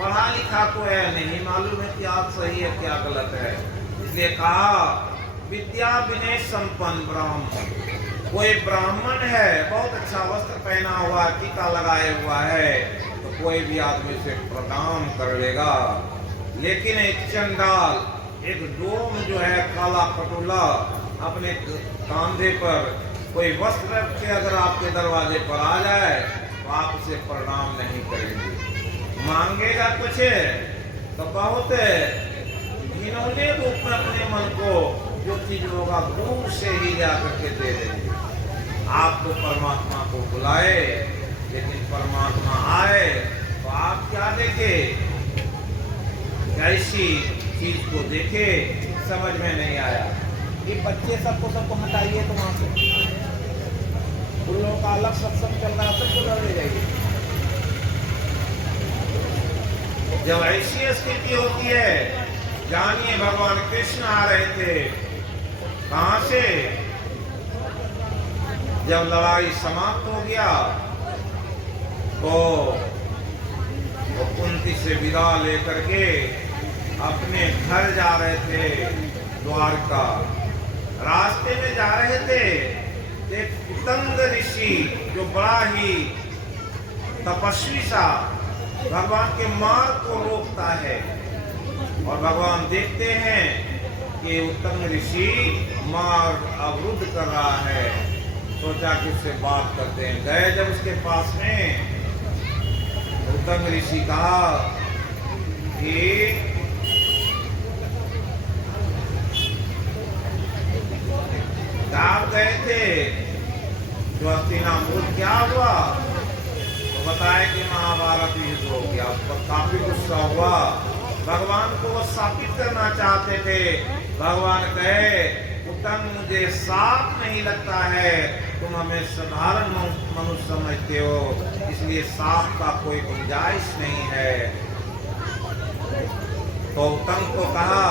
पढ़ा लिखा तो है, नहीं मालूम है क्या सही है क्या गलत है। इसलिए कहा, विद्या विनय संपन्न ब्राह्मण। कोई ब्राह्मण है, बहुत अच्छा वस्त्र पहना हुआ, टीका लगाए हुआ है, तो कोई भी आदमी से प्रणाम कर लेगा। लेकिन एक चंडाल, एक डोम जो है, काला पटोला, अपने कांधे पर कोई वस्त्र रख के अगर आपके दरवाजे पर आ जाए तो आप उसे प्रणाम नहीं करेंगे। मांगेगा कुछ तो बहुत घिनौने रूप में अपने मन को जो चीज होगा दूर से ही जा करके दे देंगे। आपको परमात्मा को बुलाए, लेकिन परमात्मा आए तो आप क्या देखे? कैसी चीज को देखे? समझ में नहीं आया। ये बच्चे सबको हटाइए तो वहां से उन लोगों का अलग सत्संग चल रहा है, सबको लड़ने जाइए। जब ऐसी स्थिति होती है, जानिए भगवान कृष्ण आ रहे थे। कहां से? जब लड़ाई समाप्त हो गया तो वो कुंती से विदा लेकर के अपने घर जा रहे थे द्वारका। रास्ते में जा रहे थे, एक कुतंग ऋषि जो बड़ा ही तपस्वी सा भगवान के मार्ग को रोकता है, और भगवान देखते हैं कि उत्तंग ऋषि मार्ग अवरुद्ध कर रहा है। सोचा कि उससे बात करते हैं। गए जब उसके पास में, उत्तंग ऋषि कहा कि आप गए थे जो हस्तिनापुर, क्या हुआ? तो बताया कि महाभारत युद्ध हो गया, पर काफी गुस्सा हुआ। भगवान को वो साबित करना चाहते थे। भगवान कहे, उत्तम मुझे साफ नहीं लगता है, तुम हमें साधारण मनुष्य समझते हो, इसलिए साफ का कोई गुंजाइश नहीं है। तो उत्तम को कहा,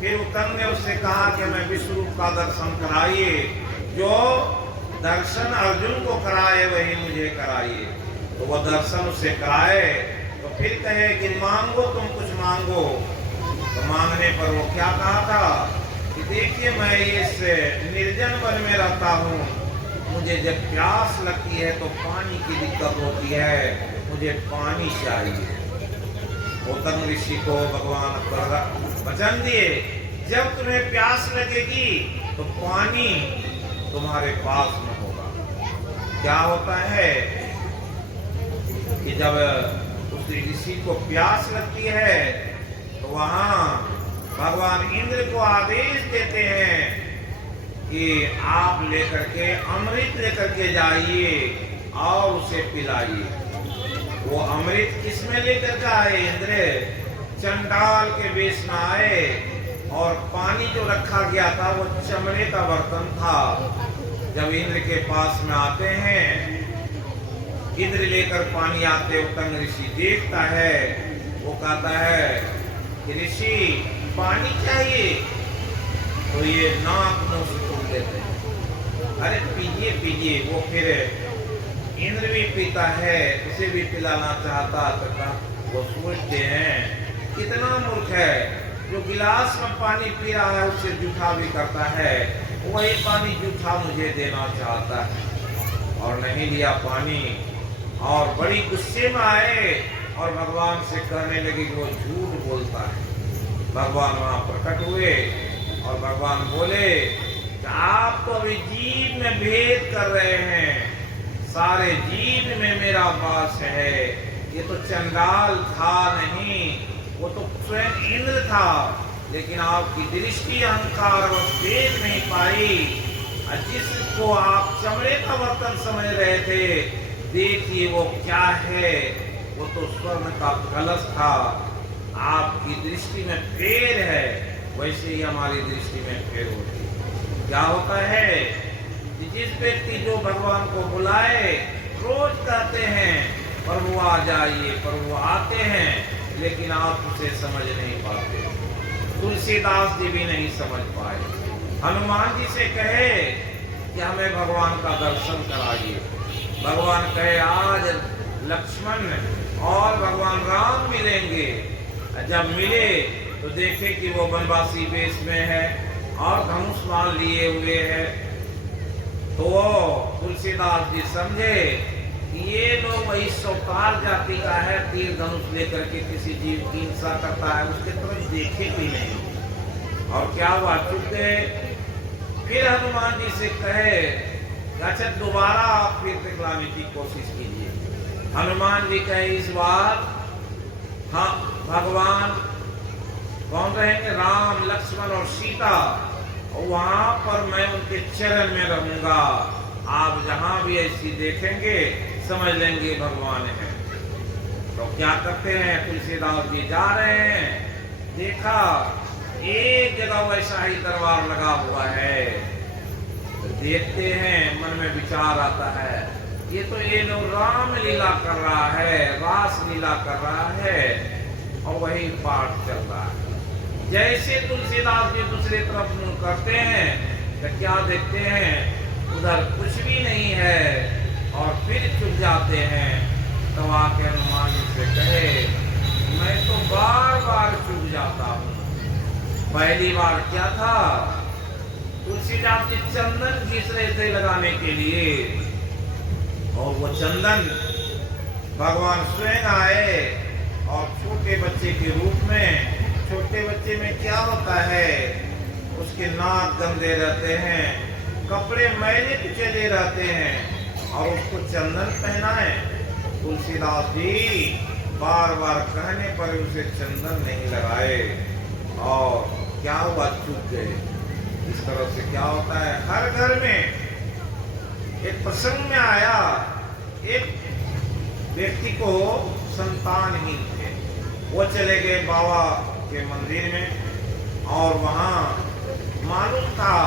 फिर उत्तम ने उससे कहा कि मैं विश्वरूप का दर्शन कराइए। जो दर्शन अर्जुन को कराए वही मुझे कराइए। तो वह दर्शन उसे कराए। तो फिर कहे कि मांगो, तुम कुछ मांगो। तो मांगने पर वो क्या कहा था कि देखिए, मैं इस निर्जन वन में रहता हूँ, मुझे जब प्यास लगती है तो पानी की दिक्कत होती है, मुझे पानी चाहिए। उत्तम ऋषि को भगवान वचन दिए, जब तुम्हें प्यास लगेगी तो पानी तुम्हारे पास में होगा। क्या होता है कि जब उस ऋषि को प्यास लगती है तो वहां भगवान इंद्र को आदेश देते हैं कि आप लेकर के अमृत लेकर के जाइए और उसे पिलाइए। वो अमृत किसमें लेकर के आए? इंद्र चंडाल के वेश में आए, और पानी जो रखा गया था वो चमड़े का बर्तन था। जब इंद्र के पास में आते हैं इंद्र लेकर पानी आते उत्तंग ऋषि देखता है, वो कहता है कि ऋषि पानी चाहिए, तो ये नाक मुंह से तोड़ देते हैं, अरे पीजिए पीजिए। वो फिर इंद्र भी पीता है, उसे भी पिलाना चाहता था। वो सोचते हैं कितना मूर्ख है, जो गिलास में पानी पी रहा है उससे जूठा भी करता है, वही पानी जूठा मुझे देना चाहता है। और नहीं दिया पानी, और बड़ी गुस्से में आए और भगवान से कहने लगे कि वो झूठ बोलता है। भगवान वहां प्रकट हुए और भगवान बोले कि आप तो अभी जीव में भेद कर रहे हैं, सारे जीव में मेरा वास है। ये तो चंडाल था नहीं, वो तो स्वयं इंद्र था, लेकिन आपकी दृष्टि अहंकार और देख नहीं पाई। जिसको आप चमड़े का बर्तन समझ रहे थे, देखिए वो क्या है, वो तो स्वर्ण का कलश था। आपकी दृष्टि में फेर है, वैसे ही हमारी दृष्टि में फेर होती है। क्या होता है कि जिस व्यक्ति जो भगवान को बुलाए, रोज कहते हैं प्रभु आ जाइए, प्रभु आते हैं, लेकिन आप उसे समझ नहीं पाते। तुलसीदास जी भी नहीं समझ पाए। हनुमान जी से कहे कि हमें भगवान का दर्शन कराइए, भगवान कहे आज लक्ष्मण और भगवान राम मिलेंगे। जब मिले तो देखे कि वो वनवासी वेश में है और धनुष बाण लिए हुए है, तो तुलसीदास जी समझे कि ये लोग वही सौतार जाति का है, तीर धनुष लेकर के किसी जीव की हिंसा करता है, उसके तरफ देखे भी नहीं। और क्या हुआ, चुप गए। फिर हनुमान जी से कहे अच्छा दोबारा आप फिर दिखलाने की कोशिश कीजिए। हनुमान जी कहे इस बार हाँ भगवान कौन रहेंगे, राम लक्ष्मण और सीता, वहां पर मैं उनके चरण में रहूंगा। आप जहां भी ऐसी देखेंगे समझ लेंगे भगवान है। तो क्या करते हैं, तुलसीदास जी जा रहे हैं, देखा एक जगह वैसा ही दरबार लगा हुआ है। तो देखते हैं, मन में विचार आता है ये तो ये लोग राम लीला कर रहा है, रास लीला कर रहा है, और वही पाठ चल रहा है। जैसे तुलसीदास जी दूसरी तरफ मुंह करते हैं तो क्या देखते हैं, उधर कुछ भी नहीं है, और फिर चुप जाते हैं। तो आके हनुमान जी से कहे मैं तो बार बार चुप जाता हूँ। पहली बार क्या था, तुलसीदास जी चंदन घिस रहे थे लगाने के लिए, और वो चंदन भगवान स्वयं आए और छोटे बच्चे के रूप में। छोटे बच्चे में क्या होता है, उसके नाक गंदे रहते हैं, कपड़े मैले कुचले रहते हैं, और उसको चंदन पहनाए। तुलसीदास जी बार बार कहने पर उसे चंदन नहीं लगाए, और क्या हुआ, चुप गए। इस तरह से क्या होता है, हर घर में एक प्रसंग में आया, एक व्यक्ति को संतानहीन थे, वो चले गए बाबा के मंदिर में, और वहाँ मालूम था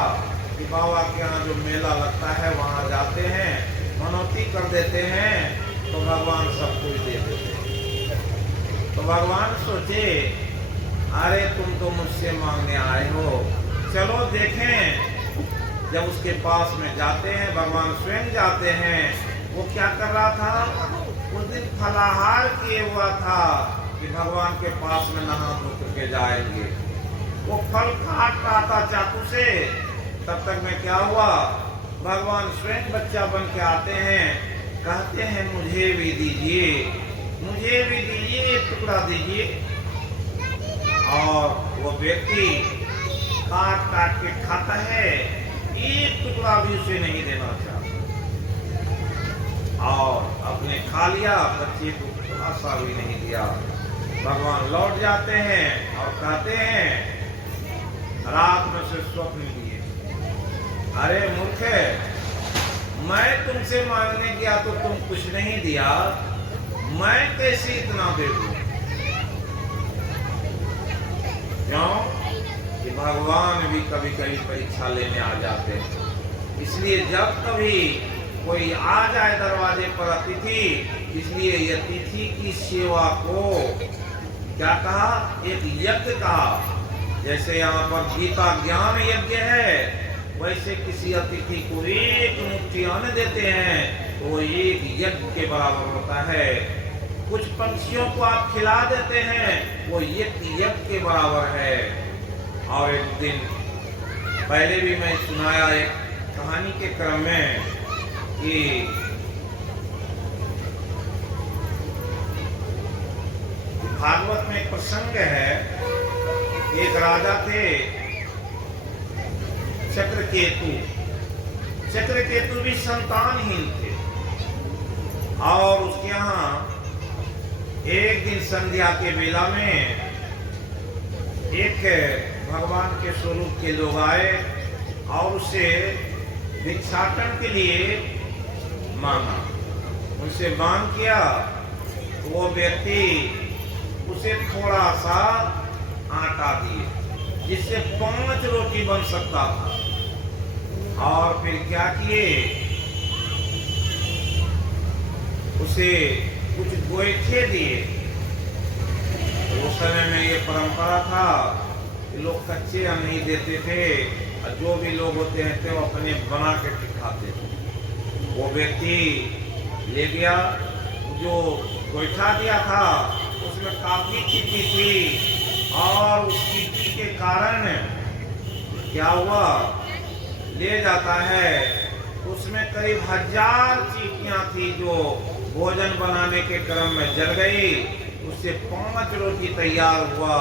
कि बाबा के यहाँ जो मेला लगता है वहाँ जाते हैं, मनौती कर देते हैं तो भगवान सब कुछ दे देते हैं। तो भगवान सोचे अरे तुम तो मुझसे मांगने आए हो, चलो देखें। जब उसके पास में जाते हैं, भगवान स्वयं जाते हैं। वो क्या कर रहा था, उस दिन फलाहार किए हुआ था कि भगवान के पास में नहा धो करके जाएंगे। वो फल काट रहा था चाकू से, तब तक में क्या हुआ, भगवान स्वयं बच्चा बन के आते हैं, कहते हैं मुझे भी दीजिए, मुझे भी दीजिए, एक टुकड़ा दीजिए। और वो व्यक्ति काट काट के खाता है, एक टुकड़ा भी उसे नहीं देना चाहता, और अपने खा लिया, बच्चे को थोड़ा सा भी नहीं दिया। भगवान लौट जाते हैं और कहते हैं रात में से स्वप्न दिए, अरे मूर्ख, मैं तुमसे मांगने गया तो तुम कुछ नहीं दिया, मैं कैसे इतना दे दूं? क्यों कि भगवान भी कभी कभी परीक्षा लेने आ जाते हैं। इसलिए जब कभी कोई आ जाए दरवाजे पर अतिथि, इसलिए ये अतिथि की सेवा को क्या कहा, एक यज्ञ कहा। जैसे यहाँ पर गीता ज्ञान यज्ञ है, वैसे किसी अतिथि को एक मुट्ठी अन्न देते हैं तो वो एक यज्ञ के बराबर होता है। कुछ पंछियों को आप खिला देते हैं, वो एक यज्ञ के बराबर है। और एक दिन पहले भी मैं सुनाया एक कहानी के क्रम में कि भागवत में एक प्रसंग है, एक राजा थे चक्रकेतु। चक्रकेतु भी संतानहीन थे और उसके यहाँ एक दिन संध्या के बेला में एक भगवान के स्वरूप के लोग आए और उसे भिक्षाटन के लिए मांगा। उनसे मांग किया तो वो व्यक्ति उसे थोड़ा सा आटा दिए जिससे 5 रोटी बन सकता था। और फिर क्या किए, उसे कुछ गोईठे दिए। उस समय में ये परंपरा था कि लोग कच्चे अन्न नहीं देते थे, और जो भी लोग होते हैं थे वो अपने बना के खाते थे। वो व्यक्ति ले गया, जो गोईठा दिया था उसमें काफी चीटी थी और उस चीटी के कारण क्या हुआ, ले जाता है उसमें करीब 1000 चीटियां थी जो भोजन बनाने के क्रम में जल गई। उससे 5 रोटी तैयार हुआ,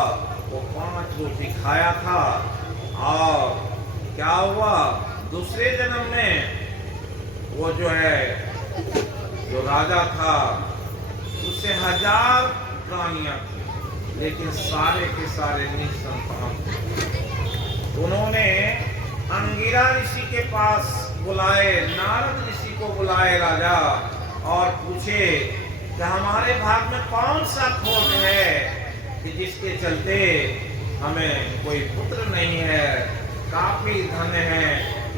वो 5 रोटी खाया था। और क्या हुआ, दूसरे जन्म में वो जो है जो राजा था उससे 1000 प्राणियां थी, लेकिन सारे के सारे निसंतान थे। उन्होंने अंगिरा ऋषि के पास बुलाए, नारद ऋषि को बुलाए राजा, और पूछे कि हमारे भाग में कौन सा खोट है कि जिसके चलते हमें कोई पुत्र नहीं है, काफी धन है,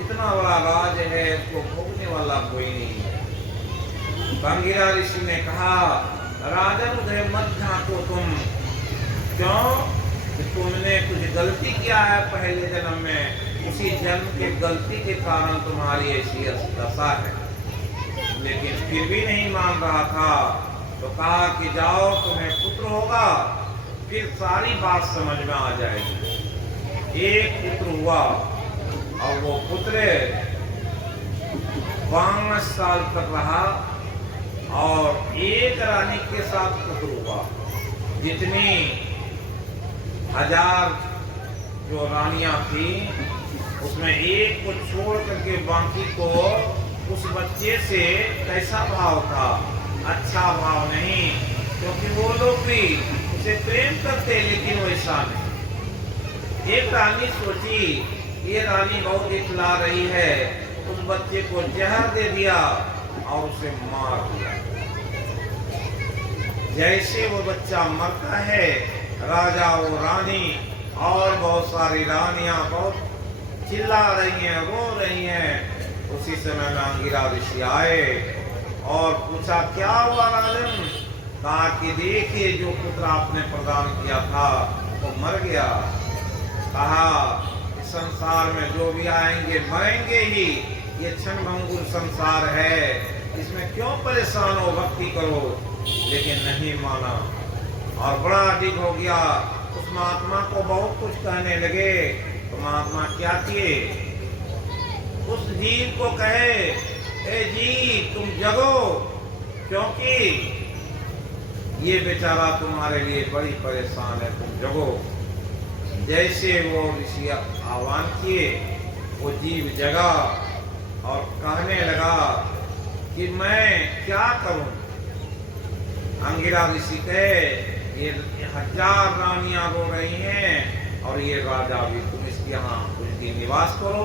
इतना बड़ा राज है, इसको भोगने वाला कोई नहीं है। अंगिरा ऋषि ने कहा, राजन उदय मत झांको तुम, क्यों कि तुमने कुछ गलती किया है पहले जन्म में, उसी जन्म के गलती के कारण तुम्हारी ऐसी दशा है। लेकिन फिर भी नहीं मान रहा था, तो कहा कि जाओ तुम्हें पुत्र होगा, फिर सारी बात समझ में आ जाएगी। एक पुत्र हुआ और वो पुत्र 5 साल तक रहा और एक रानी के साथ पुत्र हुआ। जितनी 1000 जो रानियां थी उसमें एक को छोड़ करके बाकी को उस बच्चे से कैसा भाव था, अच्छा भाव नहीं, क्योंकि वो लोग भी उसे प्रेम करते, लेकिन वैसा नहीं। एक रानी सोची ये रानी बहुत इतला रही है, उस बच्चे को जहर दे दिया और उसे मार दिया। जैसे वो बच्चा मरता है, राजा वो रानी और बहुत सारी रानियां बहुत चिल्ला रही हैं, रो रही हैं। उसी समय में अंगिरा ऋषि आए और पूछा क्या हुआ राजन। कहा कि देखिए जो पुत्र आपने प्रदान किया था वो मर गया। कहा इस संसार में जो भी आएंगे मरेंगे ही, ये क्षणभंगुर संसार है, इसमें क्यों परेशान हो, भक्ति करो। लेकिन नहीं माना और बड़ा अधिक हो गया। उस महात्मा को बहुत कुछ कहने लगे। तो महात्मा क्या किए, उस जीव को कहे, ए जीव तुम जगो, क्योंकि ये बेचारा तुम्हारे लिए बड़ी परेशान है, तुम जगो। जैसे वो ऋषि आह्वान किए, वो जीव जगा और कहने लगा कि मैं क्या करूं। अंगिरा ऋषि कहे, ये 1000 रानियां रो रही हैं और ये राजा भी, तुम इसके यहाँ कुछ दिन निवास करो।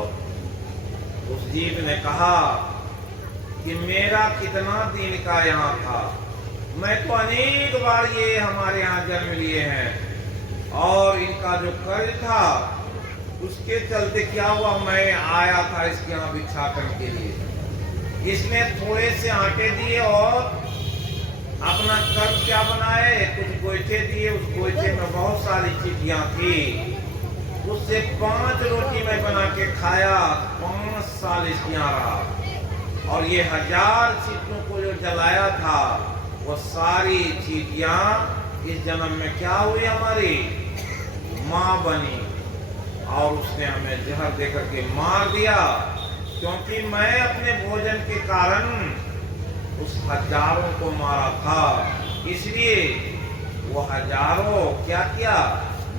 उस जीव ने कहा कि मेरा कितना दिन का यहाँ था, मैं तो अनेक बार ये हमारे यहाँ जन्म लिए हैं और इनका जो कर्ज था उसके चलते क्या हुआ, मैं आया था इसके यहाँ भिक्षाटन के लिए। इसने थोड़े से आटे दिए और अपना कर्म क्या बनाए, कुछ गोईठे दिए, उस गोईठे में बहुत सारी चीटियां थी, उससे 5 रोटी में बना के खाया, 5 साल इसलिए रहा। और ये 1000 चीटियों को जो जलाया था, वो सारी चीटियां इस जन्म में क्या हुई, हमारी माँ बनी, और उसने हमें जहर देकर के मार दिया, क्योंकि मैं अपने भोजन के कारण उस हजारों को मारा था, इसलिए वो हजारों क्या किया,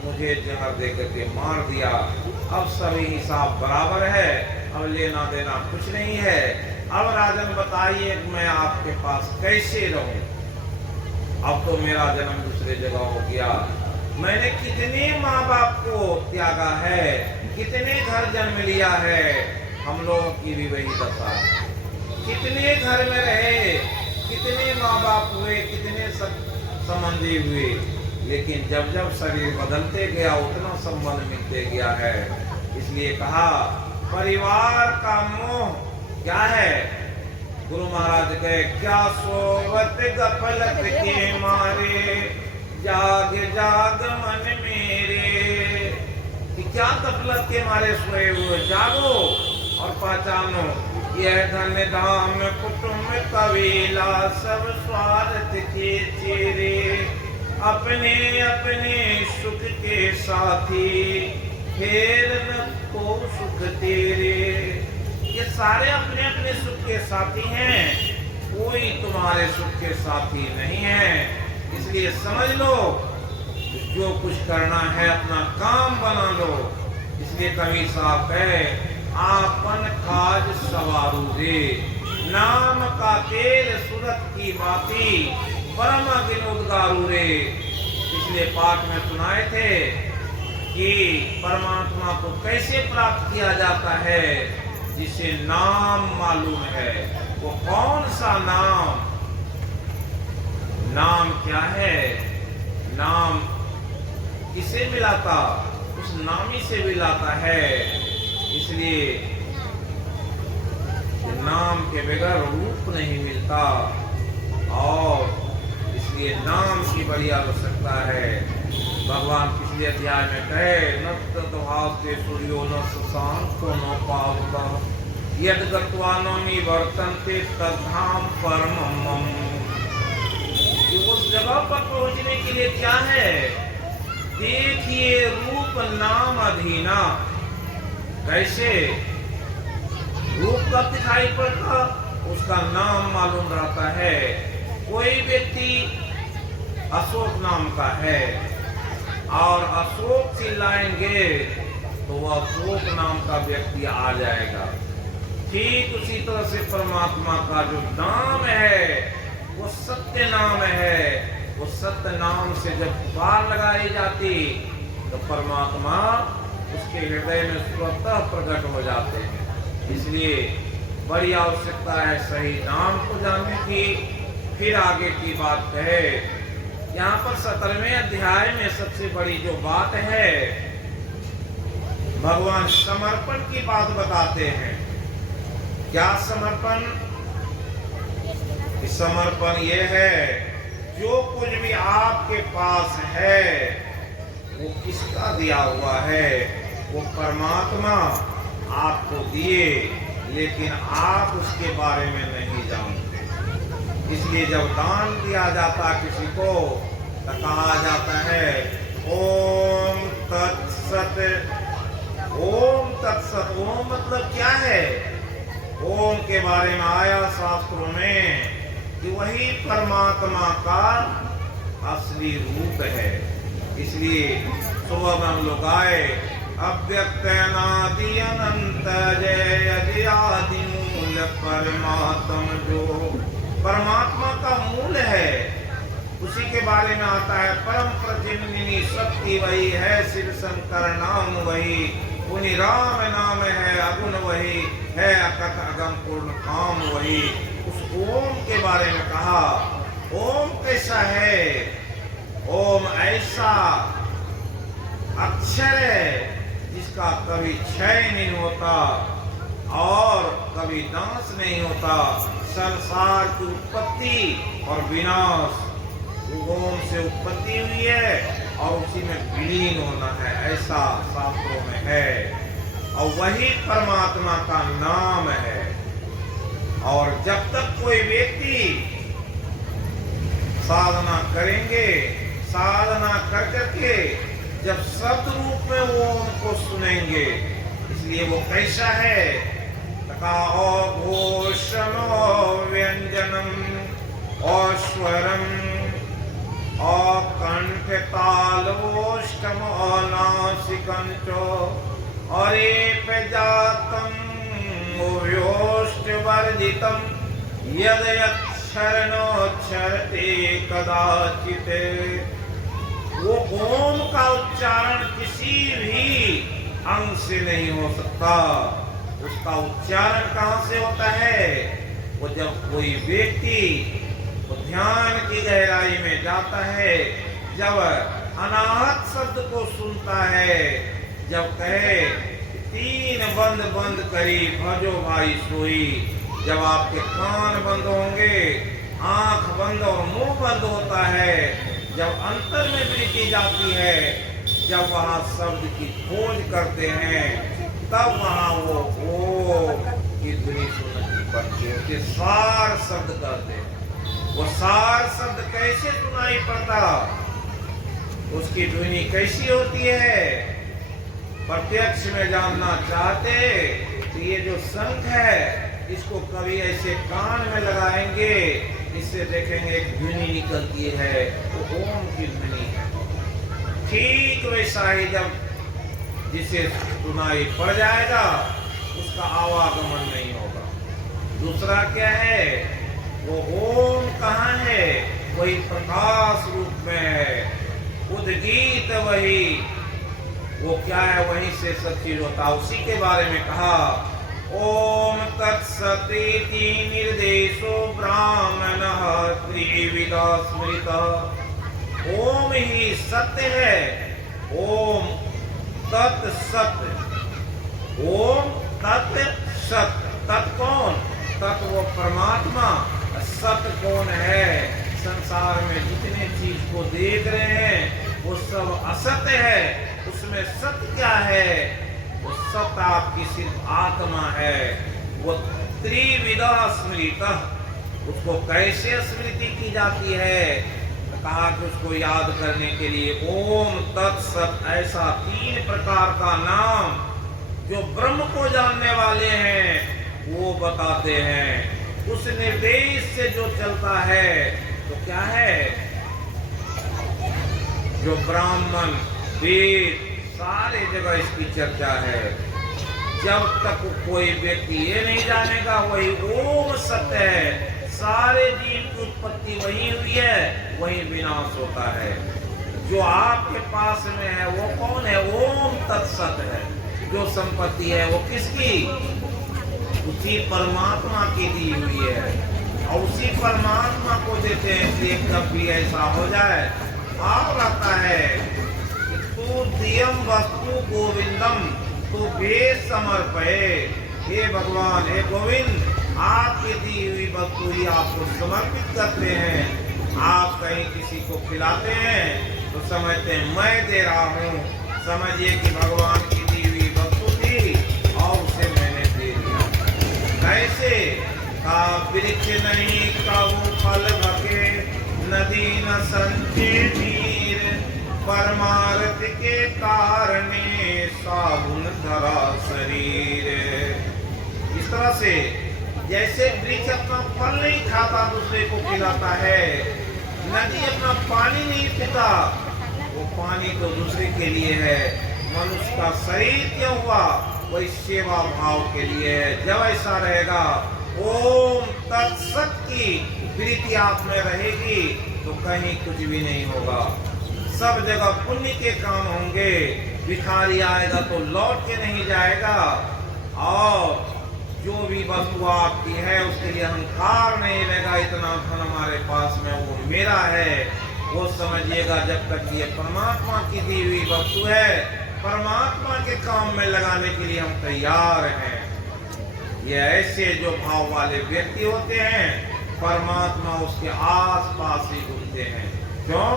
मुझे जहर देकर के मार दिया। अब सभी हिसाब बराबर है, अब लेना देना कुछ नहीं है। अब राजन बताइए मैं आपके पास कैसे रहूं, अब तो मेरा जन्म दूसरे जगह हो गया, मैंने कितने माँ बाप को त्यागा है, कितने घर जन्म लिया है, हम लोगों की भी वही दशा है। कितने घर में रहे, कितने माँ बाप हुए, कितने संबंधी हुए, लेकिन जब जब शरीर बदलते गया उतना संबंध मिलते गया है। इसलिए कहा परिवार का मोह क्या है। गुरु महाराज कहे क्या सोवत गफलत के मारे, जाग जाग मन मेरे, कि क्या गफलत के मारे सोए हुए, जागो और पहचानो यह धन धाम कुटुंब कबीला सब स्वार्थ के चेहरे, अपने अपने सुख के साथी फेर न को सुख तेरे। ये सारे अपने अपने सुख के साथी हैं, कोई तुम्हारे सुख के साथी नहीं है। इसलिए समझ लो जो कुछ करना है अपना काम बना लो। इसलिए कबीर साहब कहे आपन काज सवारू रे, नाम का तेल सूरत की बाती, परम विनोद गारू रे। पिछले पाठ में सुनाए थे कि परमात्मा को कैसे प्राप्त किया जाता है, जिसे नाम मालूम है। वो कौन सा नाम, नाम क्या है, नाम किसे मिलाता, उस नामी से मिलाता है। इसलिए नाम के बगैर रूप नहीं मिलता, और इसलिए नाम की बड़ी आवश्यकता है। भगवान पिछले अध्याय में कहे नक्त भावते सूर्यो न शशांको न पावता, यद गत्वा नौमी वर्तन्ते तद्धाम परमम्। उस जगह पर पहुंचने के लिए क्या है, देखिए रूप नाम अधीना। कैसे रूप कब दिखाई पड़ता, उसका नाम मालूम रहता है। कोई व्यक्ति अशोक नाम का है और अशोक चिल्लाएंगे तो वह अशोक नाम का व्यक्ति आ जाएगा। ठीक उसी तरह से परमात्मा का जो नाम है वो सत्य नाम है। वो सत्य नाम से जब पुकार लगाई जाती तो परमात्मा उसके हृदय में स्वतः प्रकट हो जाते हैं। इसलिए बड़ी आवश्यकता है सही नाम को जानने की। फिर आगे की बात कहे, यहाँ पर 17वें अध्याय में सबसे बड़ी जो बात है, भगवान समर्पण की बात बताते हैं। क्या समर्पण? समर्पण ये है जो कुछ भी आपके पास है वो किसका दिया हुआ है, वो परमात्मा आपको दिए, लेकिन आप उसके बारे में नहीं जानते। इसलिए जब दान दिया जाता किसी को तो कहा जाता है ओम तत्सत। ओम तत्सत, ओम मतलब क्या है? ओम के बारे में आया शास्त्रों में कि वही परमात्मा का असली रूप है। इसलिए सुबह में हम लोग आए अव्यक्त अनादि अनंत जय अजय आदि मूल परमात्म, जो परमात्मा का मूल है उसी के बारे में आता है। परम प्रतिनिधि शक्ति वही है, शिव शंकर नाम वही, पुनि राम नाम है, अगुण वही है, अकथ अगम पूर्ण काम वही। उस ओम के बारे में कहा। ओम कैसा है? ओम ऐसा अक्षर है जिसका कभी क्षय नहीं होता, और कभी नाश नहीं होता। संसार की उत्पत्ति और विनाश ओम से उत्पत्ति हुई है और उसी में विलीन होना है, ऐसा शास्त्रों में है। और वही परमात्मा का नाम है। और जब तक कोई व्यक्ति साधना करेंगे, साधना कर करके जब शब्द रूप में वो उनको सुनेंगे, इसलिए वो कैसा है, घोषणो व्यंजनम औश्वरम अकंठ तालोष्टम अनासिकंचो अरे प्रजातम व्योष्ट वर्जितम यद क्षरणोक्षरते कदाचित। वो ओम का उच्चारण किसी भी अंग से नहीं हो सकता। उसका उच्चारण कहाँ से होता है? वो जब कोई व्यक्ति वो ध्यान की गहराई में जाता है, जब अनाहत शब्द को सुनता है, जब कहे तीन बंद बंद करी भजो भाई सोई, जब आपके कान बंद होंगे, आंख बंद और मुंह बंद होता है, जब अंतर में वृत्ति जाती है, जब वहाँ शब्द की खोज करते हैं, तब वहाँ वो की ध्वनि सुननी पड़ती है। उसके सार शब्द करते हैं। वो सार शब्द कैसे सुनाई पड़ता, उसकी ध्वनि कैसी होती है? प्रत्यक्ष में जानना चाहते तो ये जो शंख है, इसको कभी ऐसे कान में लगाएंगे, इससे देखेंगे एक ध्वनि निकलती है, वो ओम की ध्वनि है। ठीक वैसा ही जब जिसे सुनाई पड़ जाएगा, उसका आवागमन नहीं होगा। दूसरा क्या है? वो ओम कहाँ है? वही प्रकाश रूप में है। उद्गीत वही, वो क्या है? वहीं से सब चीज होता। उसी के बारे में कहा ओम तत्सतीति निर्देशो ब्राह्मणः त्रिविधा स्मृतः। ओम ही सत्य है। ओम तत् सत्य, ओम तत् सत्य। तत् कौन? तत् वो परमात्मा। सत्य कौन है? संसार में जितने चीज को देख रहे हैं वो सब असत्य है। उसमें सत्य क्या है? वो सत्य आपकी सिर्फ आत्मा है। वो त्रिविधा स्मृतः। उसको कैसे स्मृति की जाती है? कहा कि उसको याद करने के लिए ओम तत्सत, ऐसा तीन प्रकार का नाम जो ब्रह्म को जानने वाले हैं वो बताते हैं। उस निर्देश से जो चलता है तो क्या है? जो ब्राह्मण वेद सारे जगह इसकी चर्चा है। जब तक कोई व्यक्ति ये नहीं जानेगा वही ओम सत्य है, सारे जीव की उत्पत्ति वही हुई है, वही विनाश होता है। जो आपके पास में है वो कौन है? ओम तत्सत है। जो संपत्ति है वो किसकी? उसी परमात्मा की दी हुई है और उसी परमात्मा को देते हैं। कि जब भी ऐसा हो जाए, आप रहता है कि तू दियम वस्तु गोविंदम तो बेस समर्पये। हे भगवान, हे गोविंद, आपकी दी हुई वस्तु ही आपको समर्पित करते हैं। आप कहीं किसी को खिलाते हैं तो समझते हैं मैं दे रहा हूँ, समझिए कि भगवान की दी हुई वस्तु थी और उसे मैंने दे दिया। कैसे? का वृक्ष नहीं कबू फल भके, नदी न संचे नीर, परमार्थ के कारणे साबुन धरा शरीर। इस तरह से जैसे वृक्ष अपना फल नहीं खाता दूसरे को खिलाता है, नदी अपना पानी नहीं पीता, वो पानी तो दूसरे के लिए है। मनुष्य का शरीर क्यों हुआ? वही सेवा भाव के लिए है। जब ऐसा रहेगा, ओम तत्सत की प्रीति आप में रहेगी तो कहीं कुछ भी नहीं होगा। सब जगह पुण्य के काम होंगे। भिखारी आएगा तो लौट के नहीं जाएगा। और जो भी वस्तु आपकी है उसके लिए अहंकार नहीं रहेगा, इतना धन हमारे पास में वो मेरा है। वो समझिएगा जब तक ये परमात्मा की दी हुई वस्तु है, परमात्मा के काम में लगाने के लिए हम तैयार हैं। ये ऐसे जो भाव वाले व्यक्ति होते हैं, परमात्मा उसके आस पास ही घूमते हैं। क्यों?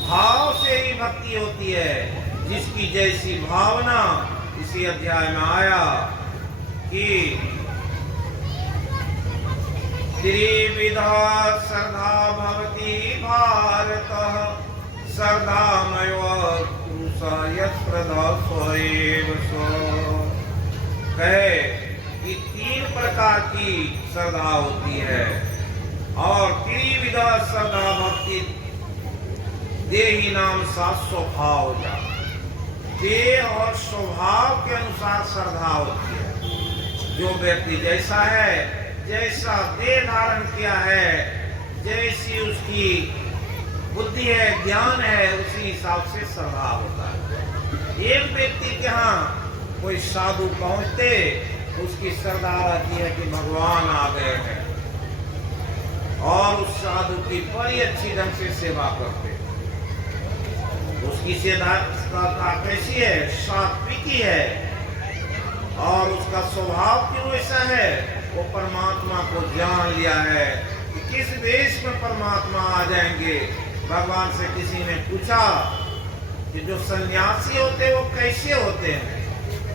भाव से ही भक्ति होती है। जिसकी जैसी भावना, इसी अध्याय में आया कि त्रिविधा श्रद्धा भवति भारत, श्रद्धामयो पुरुषः यश्रद्धा स्वएव सः। कहे कि 3 प्रकार की श्रद्धा होती है, और त्रिविधा श्रद्धा भक्ति देही नाम सा स्वभाव जा। देह और स्वभाव के अनुसार श्रद्धा होती है। जो व्यक्ति जैसा है, जैसा देह धारण किया है, जैसी उसकी बुद्धि है, ज्ञान है, उसी हिसाब से श्रद्धा होता है। एक व्यक्ति के यहाँ कोई साधु पहुंचते, उसकी श्रद्धा रहती है कि भगवान आ गए हैं, और उस साधु की बड़ी अच्छी ढंग से सेवा करते। उसकी सेवा कैसी है? सात्विकी है। और उसका स्वभाव क्यों ऐसा है? वो परमात्मा को जान लिया है कि किस देश में परमात्मा आ जाएंगे। भगवान से किसी ने पूछा कि जो सन्यासी होते वो कैसे होते हैं?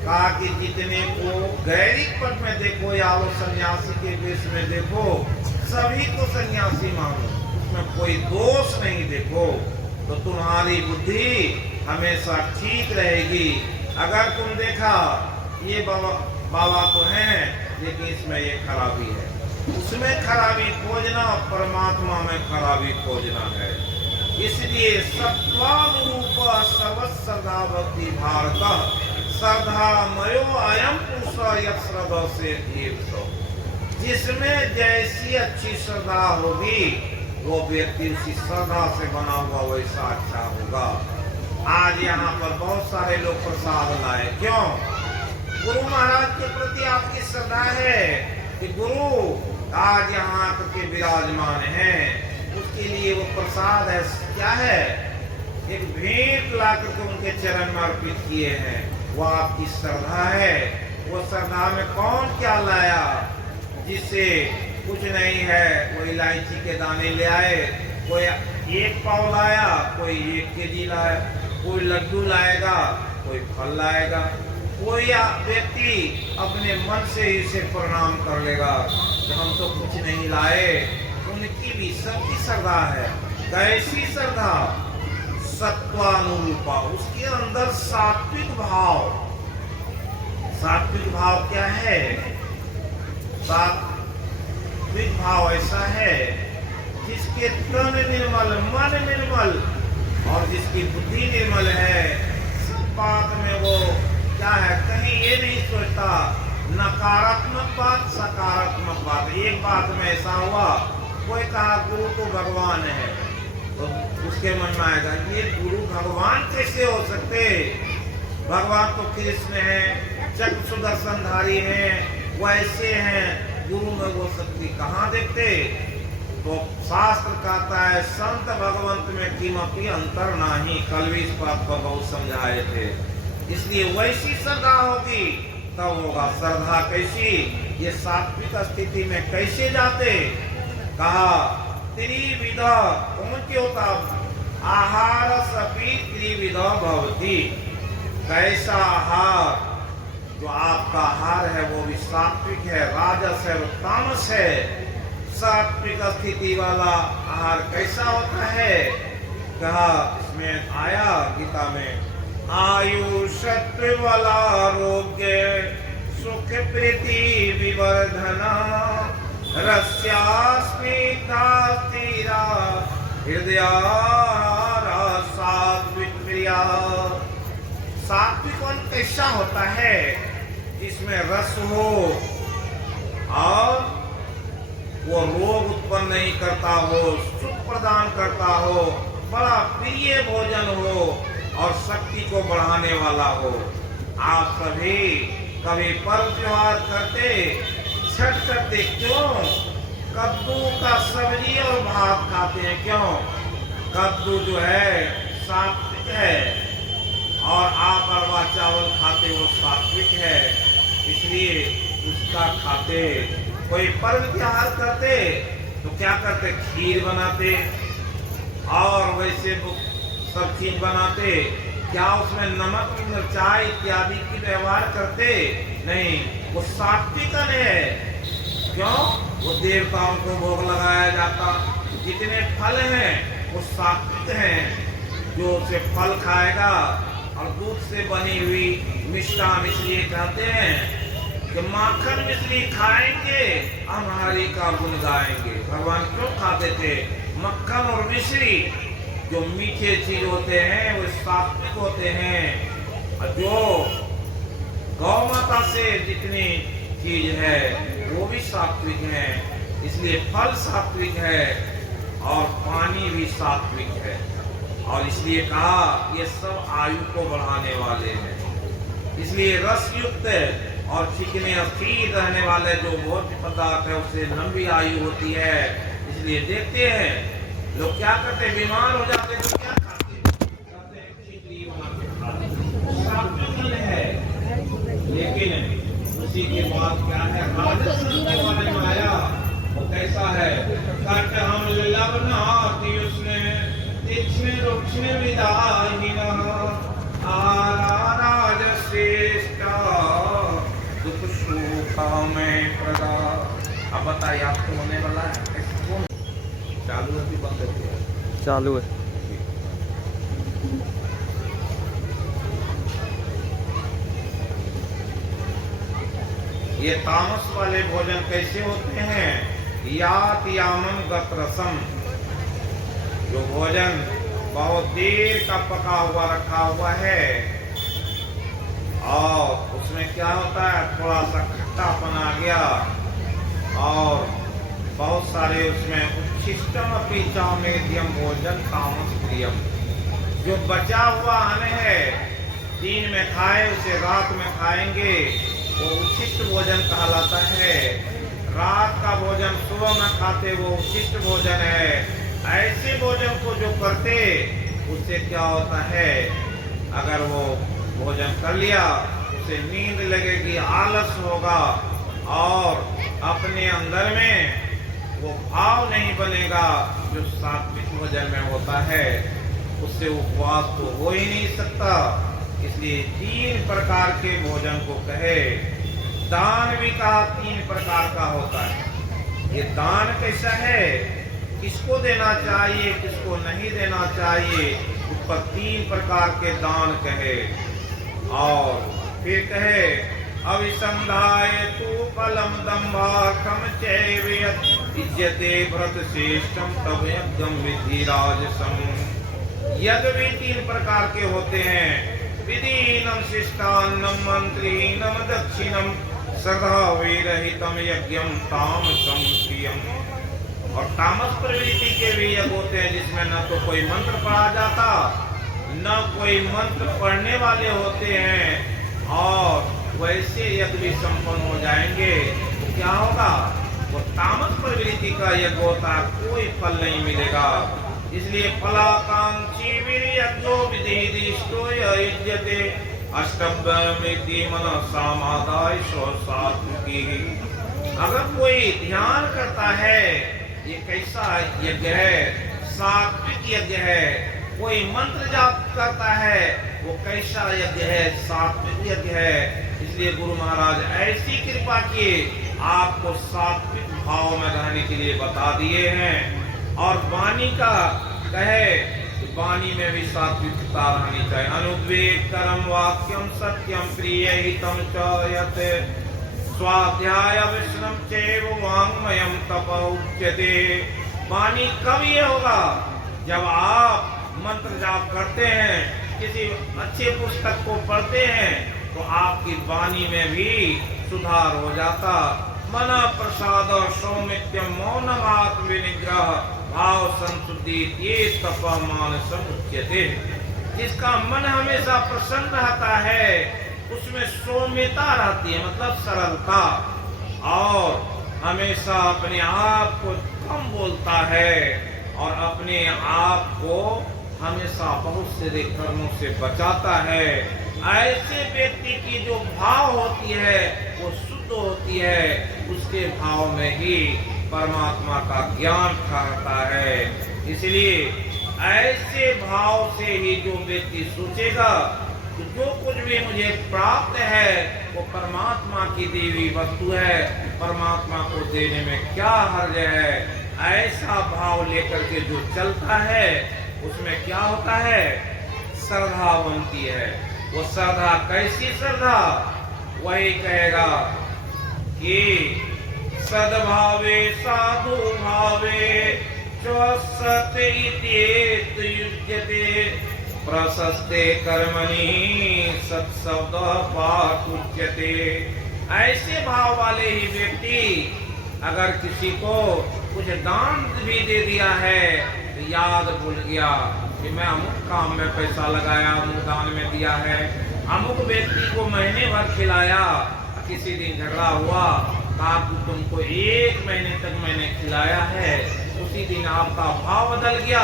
कहा कि जितने को गैरिक पद में देखो या वो सन्यासी के वेश में देखो, सभी को सन्यासी मानो, उसमें कोई दोष नहीं देखो, तो तुम्हारी बुद्धि हमेशा ठीक रहेगी। अगर तुम देखा ये बाबा तो हैं, लेकिन इसमें ये खराबी है, उसमें खराबी खोजना, परमात्मा में खराबी खोजना है। इसलिए सत्वानुरूप सर्वश्रद्धा भक्ति भारत, श्रद्धामयो अयम पुरुष यश्रद्धा से एक सौ। जिसमें जैसी अच्छी श्रद्धा होगी, वो व्यक्ति उसी श्रद्धा से बना हुआ वैसा अच्छा होगा। आज यहाँ पर बहुत सारे लोग प्रसाद लाए, क्यों? गुरु महाराज के प्रति आपकी श्रद्धा है कि गुरु आज यहाँ के विराजमान हैं, उसके लिए वो प्रसाद है। क्या है? एक भेंट लाकर के उनके चरण में अर्पित किए हैं, वो आपकी श्रद्धा है। वो श्रद्धा में कौन क्या लाया? जिससे कुछ नहीं है, कोई इलायची के दाने ले आए, कोई 1 पाव लाया, कोई 1 केजी लाया, कोई लड्डू लाएगा, कोई फल लाएगा। कोई व्यक्ति अपने मन से ही इसे प्रणाम कर लेगा कि हम तो कुछ नहीं लाए। उनकी भी सबकी श्रद्धा है। कैसी श्रद्धा? सत्वानुरूपा, उसके अंदर सात्विक भाव। सात्विक भाव क्या है? सात्विक भाव ऐसा है जिसके तन निर्मल, मन निर्मल, और जिसकी बुद्धि निर्मल है। सब बात में वो क्या है, कहीं ये नहीं सोचता नकारात्मक बात, सकारात्मक बात। एक बात में ऐसा हुआ, कोई कहा गुरु तो भगवान है, तो उसके मन में आएगा ये गुरु भगवान कैसे हो सकते? भगवान तो कृष्ण है, चक्र सुदर्शनधारी हैं, वैसे हैं, गुरु में वो शक्ति कहाँ देखते? तो शास्त्र कहता है संत भगवंत में किमपि अंतर नहीं। कल भी इस बात को बहुत समझाए थे। इसलिए वैसी श्रद्धा होगी तब होगा। श्रद्धा कैसी? ये सात्विक स्थिति में कैसे जाते? कहा त्रिविधा। कौन के होता? आहार सपी त्रिविधा भवती। कैसा आहार? जो आपका आहार है वो भी सात्विक है, राजस है, तामस है। सात्विक स्थिति वाला आहार कैसा होता है? कहा इसमें आया गीता में, आयुषत्व वाला आरोग्य, सुख प्रीति विवर्धना, रस्यास्मिता स्थिरा, हृदया सात्विक क्रिया। सात्विक वन कैसा होता है? जिसमें रस हो और वो रोग उत्पन्न नहीं करता हो, सुख प्रदान करता हो, बड़ा प्रिय भोजन हो और शक्ति को बढ़ाने वाला हो। आप सभी कभी पर्व त्योहार करते, छठ करते, क्यों? कद्दू का सब्जी और भात खाते हैं, क्यों? कद्दू जो है सात्विक है और आप अरवा चावल खाते वो सात्विक है। इसलिए उसका खाते। कोई पर्व त्योहार करते तो क्या करते, खीर बनाते और वैसे सब चीज बनाते। क्या उसमें नमक मिर्चाई इत्यादि की व्यवहार करते? नहीं, वो सात्विक है। क्यों? वो देवताओं को भोग लगाया जाता। जितने फल हैं वो सात्विक हैं। जो उसे फल खाएगा और दूध से बनी हुई मिष्टान, इसलिए कहते हैं कि माखन मिश्री खाएंगे हम हरि का गुण गाएंगे। भगवान क्यों खाते थे मक्खन और मिश्री? जो मीठे चीज होते हैं वो सात्विक होते हैं, और जो गौ माता से जितनी चीज है वो भी सात्विक है। इसलिए फल सात्विक है और पानी भी सात्विक है। और इसलिए कहा ये सब आयु को बढ़ाने वाले हैं। इसलिए रस युक्त और चिकने स्थिर रहने वाले जो भोज्य पदार्थ है उससे लंबी आयु होती है। इसलिए देखते हैं लोग क्या करते, बीमार हो जाते तो क्या खाते, कहते हैं खिचड़ी बना के खाते, सात्विक है। लेकिन उसी के बाद क्या है, राजस्व के बारे में आया। वो कैसा है, कहते हम लवनाति उसने तीक्ष्ण रुक्ष्ण विदाहीन राजश्रेष्ठा दुख सुखा में प्रदा। अब बताइए आपको होने वाला है कौन? चालू है कि बंद है? चालू है। ये तामस वाले भोजन कैसे होते हैं? यात यामम गत रसम, जो भोजन बहुत देर का पका हुआ रखा हुआ है और उसमें क्या होता है, थोड़ा सा खट्टापन आ गया और बहुत सारे उसमें उच्छिष्टम अपीचा मेध्यम भोजन तामस प्रियम। जो बचा हुआ अन्न है दिन में खाए उसे रात में खाएंगे, वो उच्छिष्ट भोजन कहलाता है। रात का भोजन सुबह में खाते वो उच्छिष्ट भोजन है। ऐसे भोजन को जो करते उससे क्या होता है, अगर वो भोजन कर लिया उसे नींद लगेगी, आलस होगा और अपने अंदर में वो भाव नहीं बनेगा जो सात्विक भोजन में होता है। उससे उपवास तो हो ही नहीं सकता। इसलिए 3 प्रकार के भोजन को कहे। दान भी कहा 3 प्रकार का होता है। ये दान कैसा है, किसको देना चाहिए किसको नहीं देना चाहिए, उस पर 3 प्रकार के दान कहे। और फिर कहे अभिसंधाय तू फलम दम्भाखम चैवयत् इज्जते व्रत श्रेष्ठम तब यज्ञम विधि राजसम। यज्ञ भी 3 प्रकार के होते हैं। विधीनम शिष्टान्नम मंत्रीनम दक्षिणम सदा विरहितम यज्ञम तामसम प्रियम। और तामस प्रवृत्ति के भी यज्ञ होते हैं जिसमें न तो कोई मंत्र पढ़ा जाता न कोई मंत्र पढ़ने वाले होते हैं, और वैसे यज्ञ भी संपन्न हो जाएंगे तो क्या होगा, वो तामस प्रवृत्ति का यज्ञ होता, कोई फल नहीं मिलेगा। इसलिए फलाकांक्षी वीर्यज्ञो विधिदिष्टो युज्यते अष्टभ्यमिति मनसामादाय सात्विकी। अगर कोई ध्यान करता है ये कैसा यज्ञ है, सात्विक यज्ञ है। कोई मंत्र जाप करता है वो कैसा यज्ञ है, सात्विक यज्ञ है। इसलिए गुरु महाराज ऐसी कृपा किए आपको सात्विक भाव में रहने के लिए बता दिए हैं। और वाणी का कहे कि वाणी में भी सात्विकता रहनी चाहिए। अनुद्वेग करम वाक्यम सत्यम प्रिय हितम च यत् स्वाध्याय विश्रम चैव वाङ्मयम तप उच्यते। वाणी कब ये होगा, जब आप मंत्र जाप करते हैं, किसी अच्छे पुस्तक को पढ़ते हैं तो आपकी वाणी में भी सुधार हो जाता। मन प्रसाद सौमित्यम मौनमात्म विनिग्रह भाव संशुद्धि ये तप मानसम उच्यते। जिसका मन हमेशा प्रसन्न रहता है उसमें सौम्यता रहती है, मतलब सरलता, और हमेशा अपने आप को कम बोलता है और अपने आप को हमेशा बहुत से कर्मों से बचाता है। ऐसे व्यक्ति की जो भाव होती है वो शुद्ध होती होती है उसके भाव में ही परमात्मा का ज्ञान ठहरता है। इसलिए ऐसे भाव से ही जो व्यक्ति सोचेगा कि जो कुछ भी मुझे प्राप्त है वो परमात्मा की दी हुई वस्तु है, परमात्मा को देने में क्या हर्ज है, ऐसा भाव लेकर के जो चलता है उसमें क्या होता है, श्रद्धा बनती है। वो श्रद्धा कैसी श्रद्धा, वही कहेगा कि सद्भावे साधु भावे चौसते युज्यते प्रशस्ते कर्मणि सत्शब्द पाठ उच्यते। ऐसे भाव वाले ही व्यक्ति अगर किसी को कुछ दान भी दे दिया है तो याद भूल गया कि मैं अमुक काम में पैसा लगाया, अमुक दान में दिया है, अमुक व्यक्ति को महीने भर खिलाया, किसी दिन झगड़ा हुआ, कहा कि तुमको 1 महीने तक मैंने खिलाया है, उसी दिन आपका भाव बदल गया,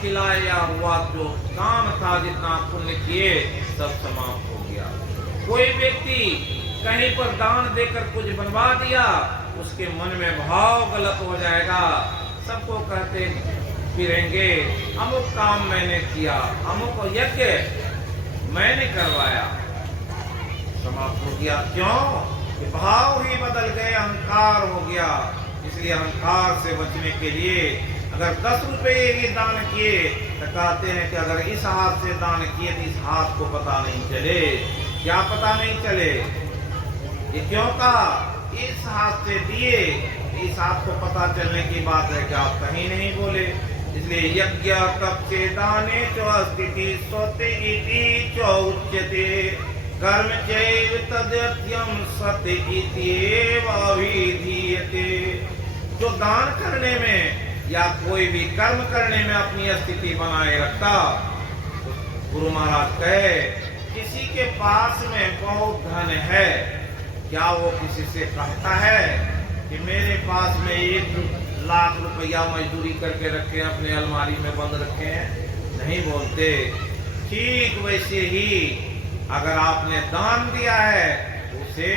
खिलाया हुआ जो काम था, जितना पुण्य किए सब समाप्त हो गया। कोई व्यक्ति कहीं पर दान देकर कुछ बनवा दिया, उसके मन में भाव गलत हो जाएगा, सबको कहते फिरेंगे अमुक काम मैंने किया, अमुक यज्ञ मैंने करवाया, समाप्त हो गया। क्यों? कि भाव ही बदल गए, अहंकार हो गया। इसलिए अहंकार से बचने के लिए अगर 10 रुपए ही दान किए तो कहते हैं कि अगर इस हाथ से दान किए तो इस हाथ को पता नहीं चले। क्या पता नहीं चले? ये क्यों कहा? इस हाथ से दिए, इस हाथ को पता चलने की बात है कि आप कहीं नहीं बोले। इसलिए यज्ञ कप्चे दाने च स्थिति सोते इति च उच्यते कर्म चैव तदत्यम सत्य इत्येव अभिधीयते। जो दान करने में या कोई भी कर्म करने में अपनी स्थिति बनाए रखता, तो गुरु महाराज कहे किसी के पास में बहुत धन है, क्या वो किसी से कहता है कि मेरे पास में 1 लाख रुपया मजदूरी करके रखे हैं, अपने अलमारी में बंद रखे हैं? नहीं बोलते। ठीक वैसे ही अगर आपने दान दिया है उसे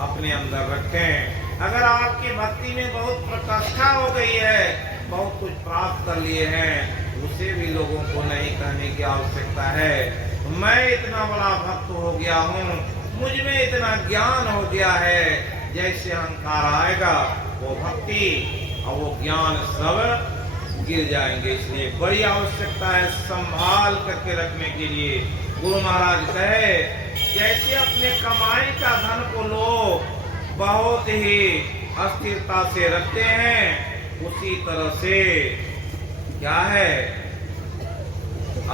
अपने अंदर रखें। अगर आपकी भक्ति में बहुत प्रतिष्ठा हो गई है, बहुत कुछ प्राप्त कर लिए हैं, उसे भी लोगों को नहीं कहने की आवश्यकता है मैं इतना बड़ा भक्त हो गया हूँ, मुझ में इतना ज्ञान हो गया है। जैसे अहंकार आएगा वो भक्ति और वो ज्ञान सब गिर जाएंगे। इसलिए बड़ी आवश्यकता है संभाल करके रखने के लिए। गुरु महाराज कहे जैसे अपने कमाई का धन को लोग बहुत ही अस्थिरता से रखते हैं, उसी तरह से क्या है,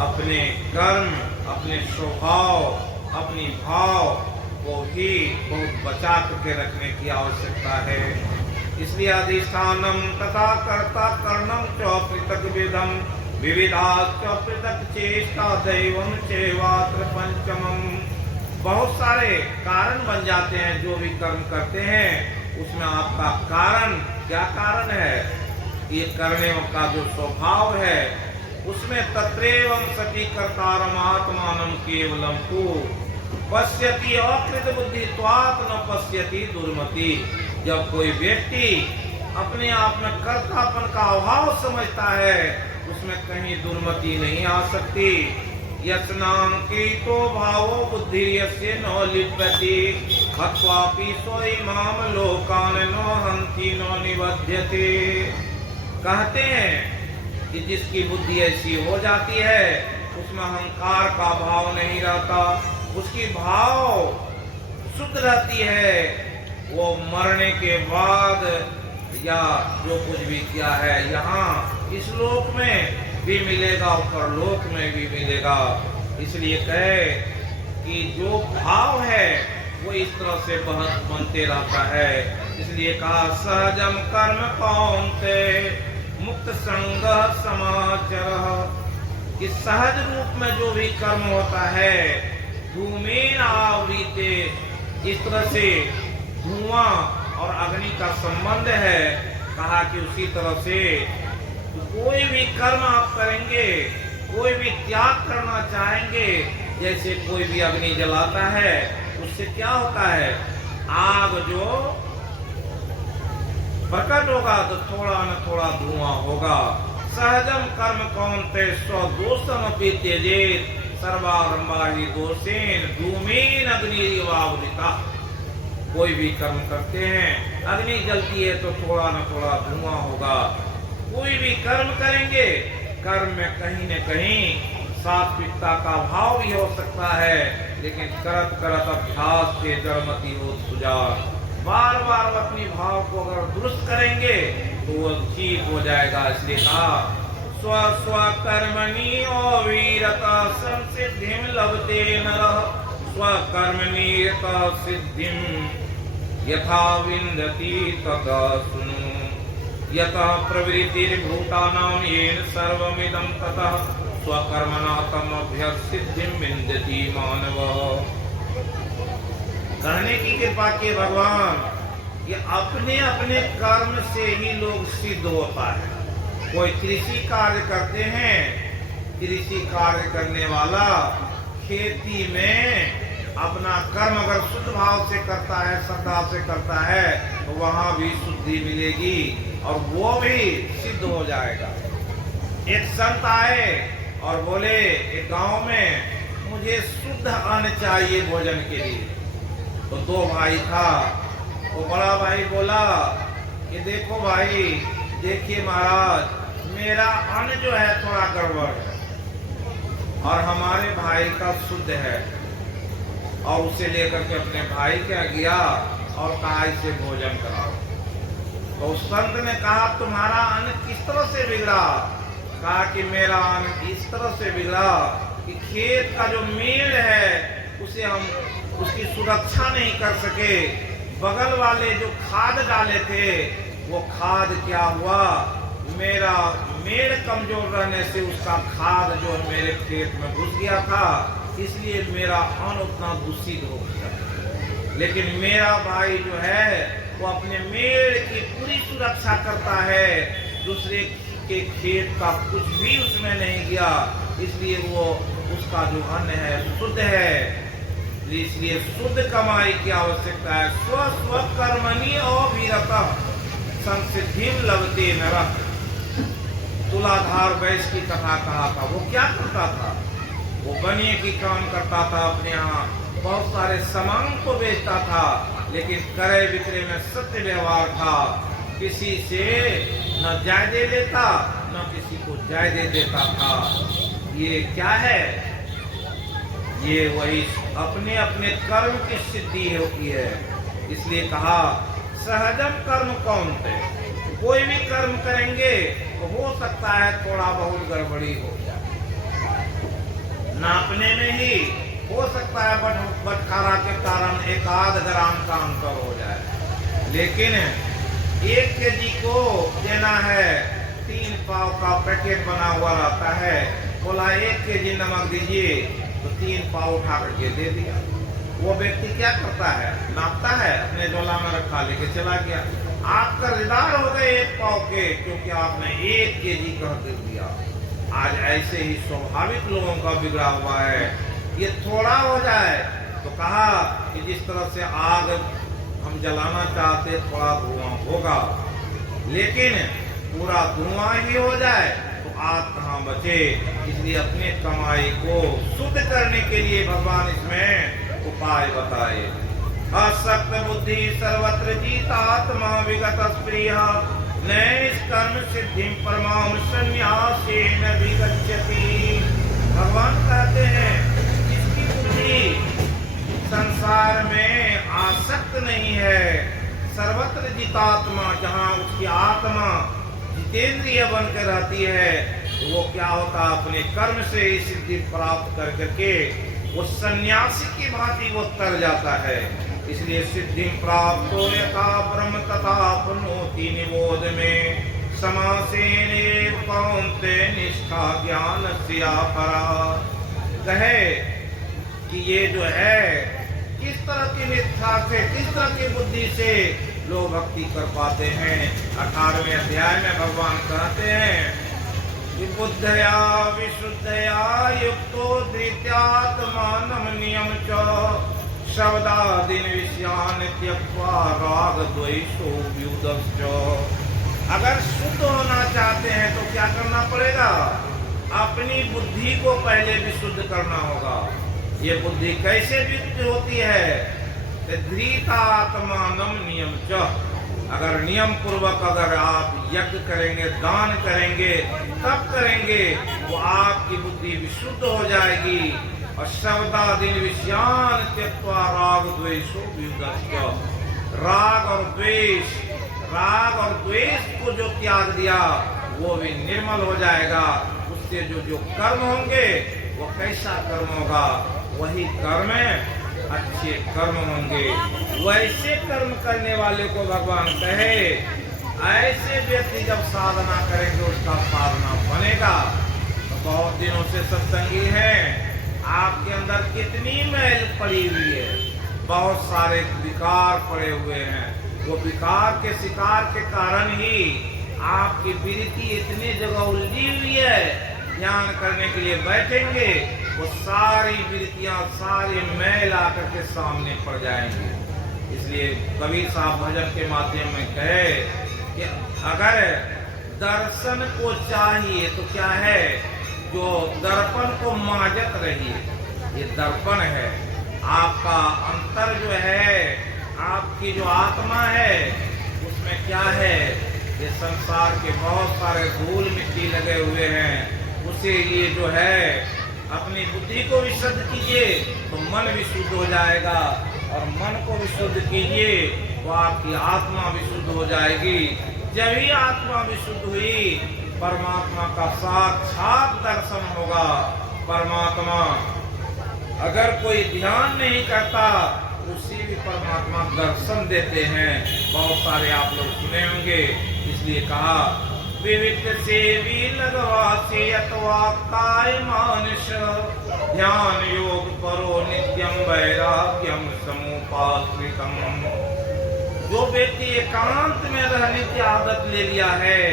अपने कर्म, अपने स्वभाव, अपनी भाव को भी बहुत बचा करके रखने की आवश्यकता है। इसलिए अधिष्ठानम तथा कर्ता कर्णम च पृथक विधम विविधा च पृथक चेष्टा दैवम चैवात्र पंचमम। बहुत सारे कारण बन जाते हैं जो भी कर्म करते हैं, उसमें आपका कारण क्या कारण है, ये करने का जो स्वभाव है उसमें तत्रेवं सती कर्तारम आत्मानं केवलम को पश्यति अकृत बुद्धित्वात् न पश्यति दुर्मति। जब कोई व्यक्ति अपने आप में कर्तापन का अभाव समझता है, उसमें कहीं दुर्मति नहीं आ सकती। यत्नांकितो भावो बुद्धि यस्य न लिप्यति हत्वापि स्वइमाम लोकान न हन्ति न निबध्यते। कहते हैं कि जिसकी बुद्धि ऐसी हो जाती है उसमें अहंकार का भाव नहीं रहता, उसकी भाव शुद्ध रहती है, वो मरने के बाद या जो कुछ भी किया है यहाँ इस लोक में भी मिलेगा, परलोक में भी मिलेगा। इसलिए कहे कि जो भाव है वो इस तरह से बहुत बनते रहता है। इसलिए कहा सहजम कर्म कौन्ते मुक्त संग समाचर, कि सहज रूप में जो भी कर्म होता है धूमेन आवृते, जिस तरह से धुआं और अग्नि का संबंध है, कहा कि उसी तरह से कोई भी कर्म आप करेंगे, कोई भी त्याग करना चाहेंगे, जैसे कोई भी अग्नि जलाता है उससे क्या होता है, आग जो प्रकट होगा तो थोड़ा न थोड़ा धुआं होगा। सहजम कर्म कौन्ते स्वदोषम अपि त्यजेत सर्वारंभा हि दोषेन धूमेन अग्निरिवावृता। कोई भी कर्म करते हैं, अग्नि जलती है तो थोड़ा न थोड़ा धुआं होगा। कोई भी कर्म करेंगे, कर्म में कहीं न कहीं सात्विकता का भाव भी हो सकता है, लेकिन करत करत अभ्यास से जड़मति हो सुजान। बार बार अपनी भाव को अगर दुरुस्त करेंगे तो वो ठीक हो जाएगा। इसलिए कहा स्व स्व कर्मणि अविरता संसिद्धिं लभते नरः स्व कर्मणि यथा सिद्धिं यथा विन्दति तथा सुनु यथा प्रवृत्तिर्भूतानां येन सर्वमिदं ततः स्वकर्मणा तमभ्यसिद्धिं विन्दति मानवः। कहने की कृपा के भगवान, ये अपने अपने कर्म से ही लोग सिद्ध होता है। कोई कृषि कार्य करते हैं, कृषि कार्य करने वाला खेती में अपना कर्म अगर शुद्ध भाव से करता है, श्रद्धा से करता है, तो वहां भी शुद्धि मिलेगी और वो भी सिद्ध हो जाएगा। एक संत आए और बोले एक गांव में मुझे शुद्ध अन्न चाहिए भोजन के लिए। तो दो भाई था, तो बड़ा भाई बोला कि देखो भाई, देखिए महाराज, मेरा अन्न जो है थोड़ा गड़बड़ है और हमारे भाई का शुद्ध है। और उसे लेकर के अपने भाई क्या किया और कहा इसे भोजन कराओ। तो उस संत ने कहा तुम्हारा अन्न किस तरह से बिगड़ा? कहा कि मेरा अन्न इस तरह से बिगड़ा कि खेत का जो मेड़ है उसे हम उसकी सुरक्षा नहीं कर सके। बगल वाले जो खाद डाले थे वो खाद क्या हुआ, मेरा मेड़ कमजोर रहने से उसका खाद जो मेरे खेत में घुस गया था, इसलिए मेरा अन्न उतना दूषित हो गया। लेकिन मेरा भाई जो है वो अपने मेड़ की पूरी सुरक्षा करता है, दूसरे के खेत का कुछ भी उसमें नहीं गया, इसलिए वो उसका जो अन्न है शुद्ध है। इसलिए शुद्ध कमाई की आवश्यकता है। स्व स्व कर्मणि अविरतः संसिद्धिं लभते नरः। तुलाधार वैश्य की कथा कहा था। वो क्या करता था? वो बनिए की काम करता था, अपने यहाँ बहुत सारे सामान को बेचता था, लेकिन क्रय विक्रय में सत्य व्यवहार था। किसी से न जायदे लेता न किसी को जायदे देता था। ये क्या है? ये वही अपने अपने कर्म की सिद्धि होती है। इसलिए कहा सहजम कर्म कौन्ते। कोई भी कर्म करेंगे तो हो सकता है थोड़ा बहुत गड़बड़ी हो जाए, नापने में ही हो सकता है बटखारा के कारण एक आध ग्राम का अंतर हो जाए। लेकिन 1 केजी को देना है, 3 पाव का पैकेट बना हुआ रहता है, बोला 1 केजी नमक दीजिए, तो 3 पाव उठा करके दे दिया। वो व्यक्ति क्या करता है? नापता है, अपने झोला में रखा, लेके चला गया। आप कर्जदार हो गए 1 पाव के, क्योंकि आपने 1 केजी कह दे दिया। आज ऐसे ही स्वाभाविक लोगों का बिगड़ा हुआ है। ये थोड़ा हो जाए तो कहा कि जिस तरह से आग हम जलाना चाहते थोड़ा धुआं होगा, लेकिन पूरा धुआं ही हो जाए तो आग कहाँ बचे। इसलिए अपने कमाई को शुद्ध करने के लिए भगवान इसमें उपाय बताए। असक्त बुद्धि सर्वत्र जीतात्मा विगत स्प्रिय नैष्कर्म सिद्धि परमाम संन्यासेन विगच्छति। भगवान कहते हैं जिसकी बुद्धि संसार में आसक्त नहीं है, सर्वत्र जितात्मा, जहाँ उसकी आत्मा जितेंद्रिय बनकर रहती है, तो वो क्या होता, अपने कर्म से ही सिद्धि प्राप्त कर करके वो सन्यासी की भांति वो तर जाता है। इसलिए सिद्धि प्राप्त हो यथा ब्रह्म तथा पुनोति निबोध में समासेन कौन्ते निष्ठा ज्ञान सिया परा। कहे कि ये जो है किस तरह की निष्ठा से, किस तरह की बुद्धि से लोग भक्ति कर पाते हैं। 18वें अध्याय में भगवान कहते हैं कि बुद्धया विशुद्धया युक्तो धृत्यात्मानं नियम च शब्दादीन विषयान् त्यक्त्वा राग द्वेषो व्युदश्च। अगर शुद्ध होना चाहते हैं तो क्या करना पड़ेगा? अपनी बुद्धि को पहले विशुद्ध करना होगा। ये बुद्धि कैसे विशुद्ध होती है? धृतात्मानम नियम च। अगर नियम पूर्वक अगर आप यज्ञ करेंगे, दान करेंगे, तब करेंगे, वो आपकी बुद्धि विशुद्ध हो जाएगी। और शब्दादीन विषयान् त्यक्त्वा राग द्वेषो व्युदश्च। राग और द्वेष को जो त्याग दिया वो भी निर्मल हो जाएगा। उससे जो कर्म होंगे वो कैसा कर्म होगा? वही कर्म अच्छे कर्म होंगे। वैसे कर्म करने वाले को भगवान कहे, ऐसे व्यक्ति जब साधना करेंगे उसका साधना बनेगा। तो बहुत दिनों से सत्संगी हैं, आपके अंदर कितनी मैल पड़ी हुई है, बहुत सारे विकार पड़े हुए हैं। वो विकार के शिकार के कारण ही आपकी वृत्ति इतनी जगह उलझी हुई है। ध्यान करने के लिए बैठेंगे, वो सारी वृत्तियां, सारे मैल आकर के सामने पड़ जाएंगे। इसलिए कबीर साहब भजन के माध्यम में कहे कि अगर दर्शन को चाहिए तो क्या है? जो दर्पण को माजत रहिए। ये दर्पण है, आपका अंतर जो है, आपकी जो आत्मा है, उसमें क्या है? ये संसार के बहुत सारे धूल मिट्टी लगे हुए हैं। उसे लिए जो है अपनी बुद्धि को विशुद्ध कीजिए तो मन विशुद्ध हो जाएगा, और मन को विशुद्ध कीजिए तो आपकी आत्मा विशुद्ध हो जाएगी। जब ही आत्मा विशुद्ध हुई, परमात्मा का साक्षात दर्शन होगा। परमात्मा अगर कोई ध्यान नहीं करता, उसी भी परमात्मा दर्शन देते हैं। बहुत सारे आप लोग सुने होंगे। इसलिए कहा विविध से भी लगवा से अथवा काय मानुष ध्यान योग परो नित्यम वैराग्यम समुपाश्रितम। जो व्यक्ति एकांत में रहने की आदत ले लिया है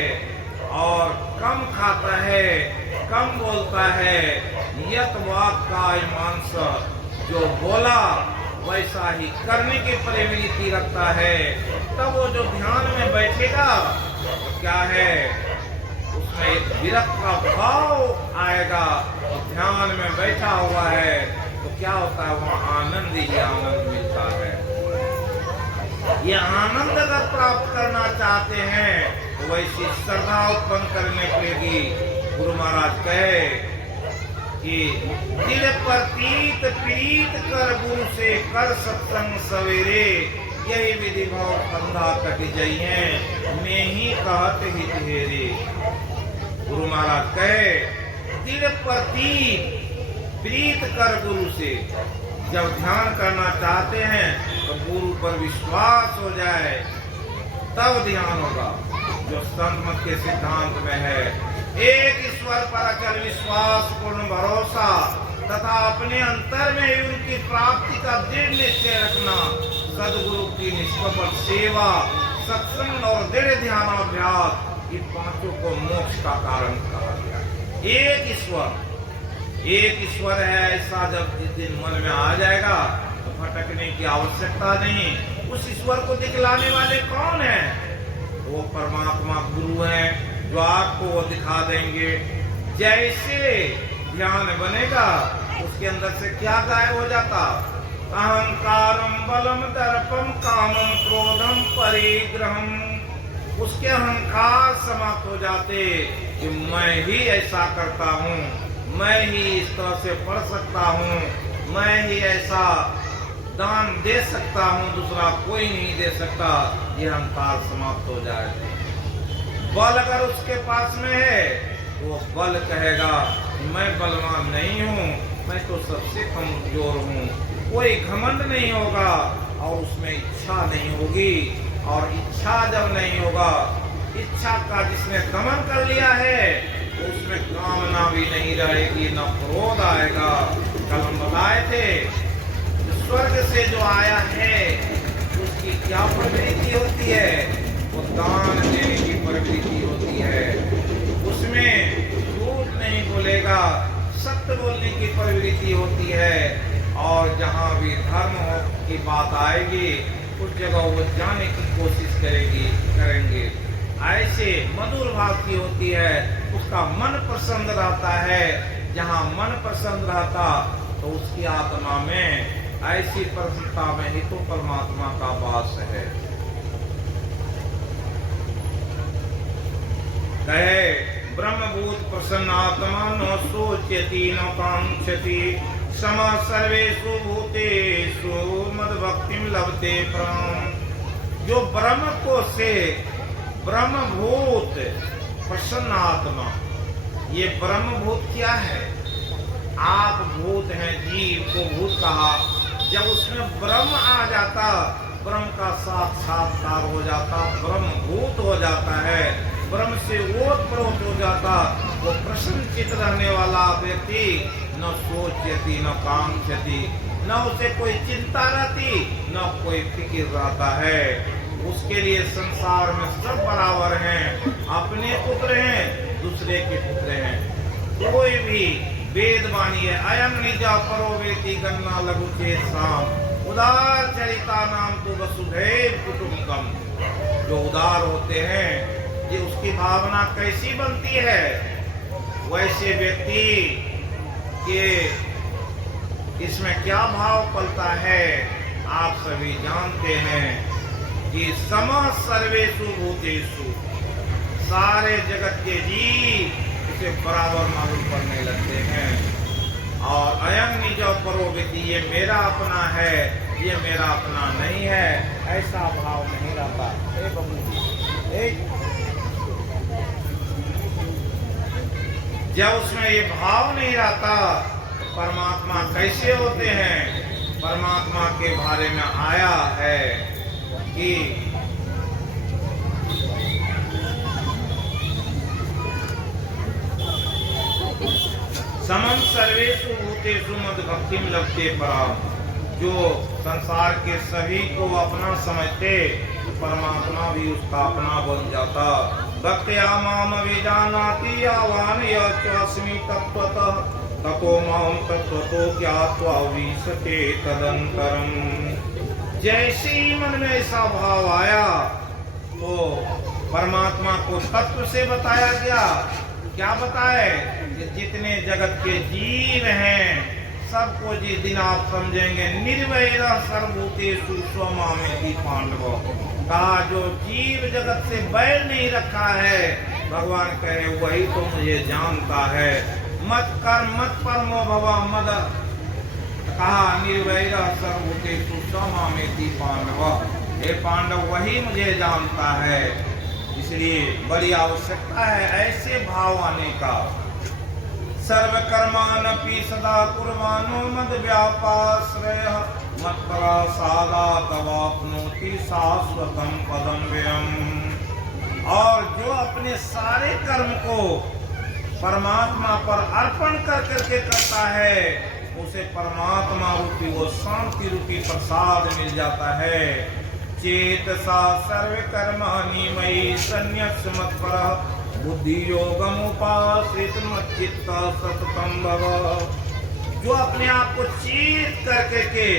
और कम खाता है, कम बोलता है, यत वाक काय मांस, जो बोला वैसा ही करने की प्रवृत्ति रखता है, तब वो जो ध्यान में बैठेगा तो क्या है? उसमें एक विरक्त का भाव आएगा। और ध्यान में बैठा हुआ है तो क्या होता है? वहाँ आनंद ही आनंद मिलता है। ये आनंद अगर प्राप्त करना चाहते हैं तो वैसी श्रद्धा उत्पन्न करने पड़ेगी। गुरु महाराज कहे कि दिल प्रतीत प्रीत कर गुरु से कर सत्संग सवेरे, यही विधि भाव कंधा कट जाइए मैं ही कहत हित हेरे। गुरु महाराज कहे दिल प्रतीत प्रीत कर गुरु से। जब ध्यान करना चाहते हैं तो गुरु पर विश्वास हो जाए, तब ध्यान होगा। जो संत मत के सिद्धांत में है, एक ईश्वर पर अचल विश्वास, पूर्ण भरोसा तथा अपने अंतर में उनकी प्राप्ति का दृढ़ निश्चय रखना, सदगुरु की निष्कपट सेवा, सत्संग और दृढ़ ध्यानाभ्यास, ये पांचों को मोक्ष का कारण कहा गया। एक ईश्वर है, ऐसा जब जिस दिन मन में आ जाएगा तो भटकने की आवश्यकता नहीं। उस ईश्वर को दिखलाने वाले कौन है? वो परमात्मा गुरु है, जो आपको वो दिखा देंगे। जैसे ध्यान बनेगा उसके अंदर से क्या गायब हो जाता? अहंकारम बलम दर्पम कामम क्रोधम परिग्रहम। उसके अहंकार समाप्त हो जाते कि मैं ही ऐसा करता हूँ, मैं ही इस तरह से पढ़ सकता हूँ, मैं ही ऐसा दान दे सकता हूँ, दूसरा कोई नहीं दे सकता। ये अहंकार समाप्त हो जाए। बल अगर उसके पास में है, वो बल कहेगा मैं बलवान नहीं हूँ, मैं तो सबसे कमजोर हूँ। कोई घमंड नहीं होगा और उसमें इच्छा नहीं होगी। और इच्छा जब नहीं होगा, इच्छा का जिसने दमन कर लिया है, तो उसमें कामना भी नहीं रहेगी, न क्रोध आएगा। कल हम बताए थे, स्वर्ग से जो आया है उसकी क्या प्रवृत्ति होती है? वो दान देने की प्रवृत्ति होती है। उसमें झूठ नहीं बोलेगा, सत्य बोलने की प्रवृत्ति होती है। और जहाँ भी धर्म की बात आएगी उस जगह वो जाने की कोशिश करेंगे। ऐसे मधुर भाषी होती है, उसका मन प्रसन्न रहता है। जहाँ मन प्रसन्न रहता तो उसकी आत्मा में ऐसी प्रसन्नता में ही तो परमात्मा का वास है। कहे ब्रह्मभूत प्रसन्न आत्मा न सोचती न कांक्षति सम सर्वेषु भूतेषु मद भक्तिम लभते प्राण। जो ब्रह्म को से ब्रह्मभूत प्रसन्न आत्मा, ये ब्रह्मभूत क्या है? आप भूत हैं, जीव को भूत कहा। जब उसमें ब्रह्म आ जाता, ब्रह्म का साक्षात्कार हो जाता, ब्रह्म भूत हो जाता है, ब्रह्म से ओतप्रोत हो जाता, वो प्रसन्नचित रहने वाला व्यक्ति न सोचती न कांक्षती, न उसे कोई चिंता रहती न कोई फिक्र रहता है। उसके लिए संसार में सब बराबर हैं, अपने पुत्र हैं, दूसरे के पुत्र हैं। कोई भी वेद वाणी है, अयम निजा परो वेति गन्ना लघु चेताम उदार चरिता नाम तो वसुधैव कुटुंबकम। जो उदार होते हैं, ये उसकी भावना कैसी बनती है? वैसे व्यक्ति के इसमें क्या भाव पलता है आप सभी जानते हैं कि सम सर्वेषु भूतेषु, सारे जगत के जीव उसे बराबर मालूम पड़ने लगते हैं। और अयं निज परो व्यक्ति, ये मेरा अपना है, ये मेरा अपना नहीं है, ऐसा भाव नहीं रहता। जब उसमें ये भाव नहीं रहता, परमात्मा कैसे होते हैं? परमात्मा के बारे में आया है कि समम सर्वेषु भूतेषु मद भक्तिम लभते पराम। जो संसार के सभी को अपना समझते, परमात्मा भी उसका अपना बन जाता। भक्त्या माम विजानाति यावान यस्मि तत्त्वतः ततो माम तत्त्वतो ज्ञात्वा विशते तदंतरम। जैसे ही मन में ऐसा भाव आया तो परमात्मा को तत्व से बताया गया। क्या बताए? जितने जगत के जीव हैं सबको जिस दिन आप समझेंगे निर्वैर सर्वभूतेषु स्वमामेति पांडव। कहा जो जीव जगत से बैर नहीं रखा है, भगवान कहे वही तो मुझे जानता है। मत कर मत परमो भव मद, कहा निर्वैर सर्वभूतेषु स्वमामेति पांडव। हे पांडव वही मुझे जानता है। इसलिए बड़ी आवश्यकता है ऐसे भाव आने का। सर्वकर्मानपि सदा कुर्वाणो मद व्यापाश्रयः मत्प्रसादा तवाप्नोति शाश्वतं पदं व्ययम्। और जो अपने सारे कर्म को परमात्मा पर अर्पण कर करके करता है, उसे परमात्मा रूपी वो शांति रूपी प्रसाद मिल जाता है। चेतसा सर्व कर्माणि मयि सन्न्यस्य मत्परः बुद्धि योगम उपाश्रित मच्चित्त सततम भव। जो अपने आप को चीत करके के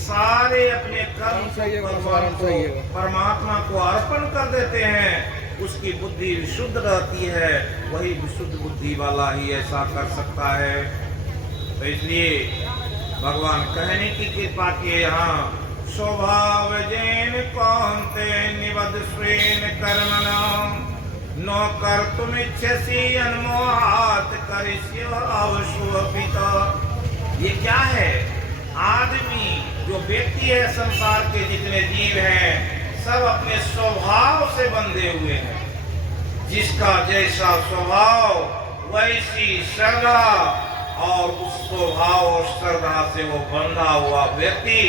सारे अपने कर्म भगवान को परमात्मा को अर्पण कर देते हैं, उसकी बुद्धि विशुद्ध रहती है। वही विशुद्ध बुद्धि वाला ही ऐसा कर सकता है। तो इसलिए भगवान कहने की कृपा किए यहाँ स्वभाव जैन कांते निवद स्वेन कर्मणाम नो कर तुम इच्छसी अनमोहात पिता। ये क्या है? आदमी जो व्यक्ति है, संसार के जितने जीव हैं सब अपने स्वभाव से बंधे हुए हैं। जिसका जैसा स्वभाव वैसी श्रद्धा, और उस स्वभाव और श्रद्धा से वो बंधा हुआ व्यक्ति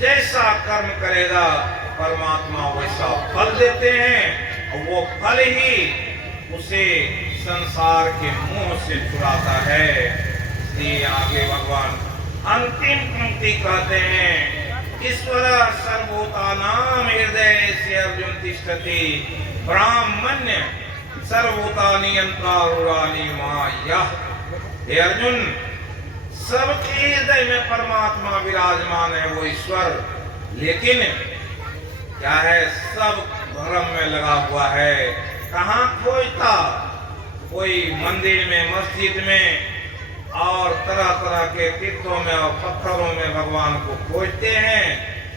जैसा कर्म करेगा परमात्मा वैसा फल देते हैं। और वो फल ही उसे संसार के मुंह से छुड़ाता है। इसलिए आगे भगवान अंतिम पंक्ति कहते हैं, ईश्वर सर्वभूतानां हृदय से अर्जुन तिष्ठति ब्राह्मण्य सर्वभूतानि यंत्रारूढ़ानि माया। हे अर्जुन, सबके हृदय में परमात्मा विराजमान है, वो ईश्वर। लेकिन क्या है, सब भ्रम में लगा हुआ है। कहाँ खोजता? कोई मंदिर में, मस्जिद में और तरह तरह के तीर्थों में और पत्थरों में भगवान को खोजते हैं।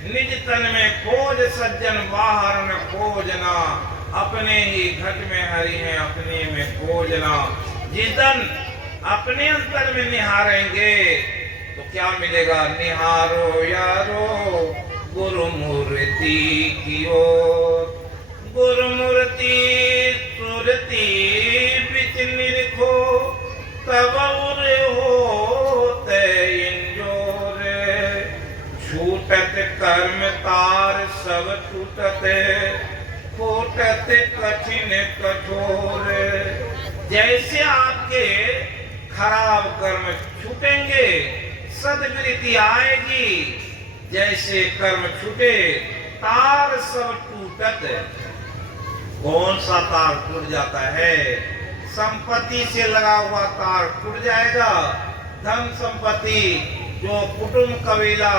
निज तन में खोज सज्जन, बाहर में खोजना। अपने ही घट में हरि है, अपने में खोजना। जिस दिन अपने अंतर में निहारेंगे तो क्या मिलेगा? निहारो यारो गुरु मूर्ति की ओर। गुरु मूर्ति सुरती बिच निरखो, तब उरे होते इंजोर। छूटत कर्म तार सब टूटत, फूटत कठिन कठोर। जैसे आपके खराब कर्म छूटेंगे, सद्वृत्ति आएगी। जैसे कर्म छूटे, तार सब टूटत। कौन सा तार टूट जाता है? संपत्ति से लगा हुआ तार टूट जाएगा। धन संपत्ति, जो कुटुंब कबीला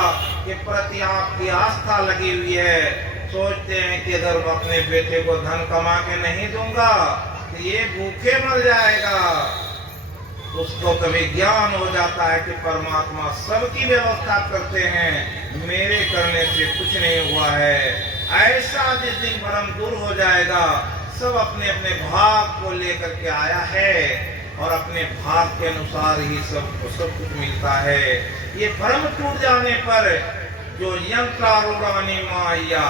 के प्रति आपकी आस्था लगी हुई है, सोचते हैं कि अगर मैं अपने बेटे को धन कमा के नहीं दूंगा तो ये भूखे मर जाएगा। उसको कभी ज्ञान हो जाता है कि परमात्मा सबकी व्यवस्था करते हैं, मेरे करने से कुछ नहीं हुआ है। ऐसा जिस दिन भ्रम दूर हो जाएगा, सब अपने अपने भाग को लेकर के आया है और अपने भाग के अनुसार ही सब कुछ मिलता है। ये भ्रम टूट जाने पर जो यंत्रारूढ़ानी माया,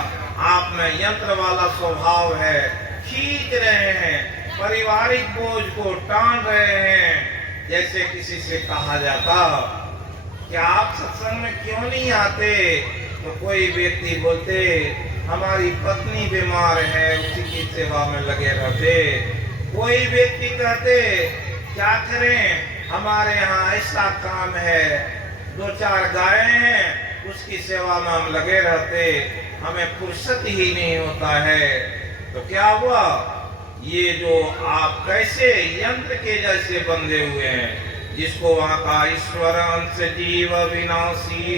आप में यंत्र वाला स्वभाव है, खींच रहे हैं, पारिवारिक बोझ को टान रहे हैं। जैसे किसी से कहा जाता कि आप सत्संग में क्यों नहीं आते, तो कोई व्यक्ति बोलते हमारी पत्नी बीमार है, उसी की सेवा में लगे रहते। कोई व्यक्ति कहते क्या करें, हमारे यहाँ ऐसा काम है, 2-4 गायें हैं, उसकी सेवा में हम लगे रहते, हमें फुर्सत ही नहीं होता है। तो क्या हुआ? ये जो आप कैसे यंत्र के जैसे बंधे हुए हैं, जिसको वहां का ईश्वर अंश जीव विनाशी,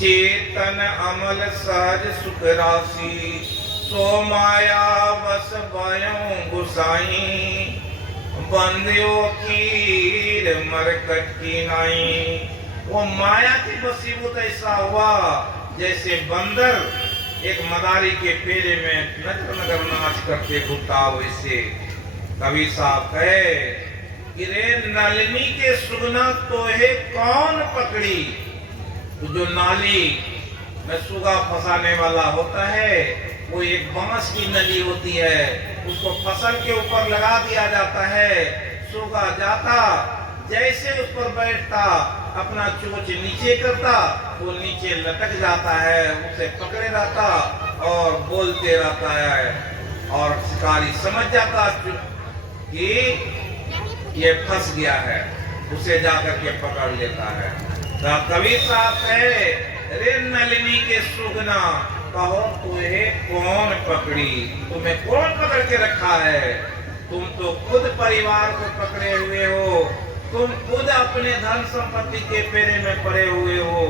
चेतन अमल सहज सुख राशि, सो माया बस भयो गुसाई, बंदियों की मरकट की नाई। वो माया की बसीबूत ऐसा हुआ जैसे बंदर एक मदारी के पेड़े में नगर नगर नाच करते घूमता, वैसे कवि साहब कहे कि रे नलिनी के सुगना तो है कौन पकड़ी। तो जो नाली में सुगा फंसाने वाला होता है, वो एक बांस की नली होती है, उसको फसल के ऊपर लगा दिया जाता है। सुगा जाता, जैसे उस पर बैठता, अपना चोंच नीचे करता, वो नीचे लटक जाता है, उसे पकड़े रहता और बोलते रहता है, और शिकारी समझ जाता कि ये फंस गया है, उसे जाकर के पकड़ लेता है। तो कवि साहब कहे, रे नलिनी के सुगना, कहो तुम्हें कौन पकड़ी, तुम्हें कौन पकड़ के रखा है? तुम तो खुद परिवार को पकड़े हुए हो, तुम खुद अपने धन संपत्ति के फेरे में पड़े हुए हो।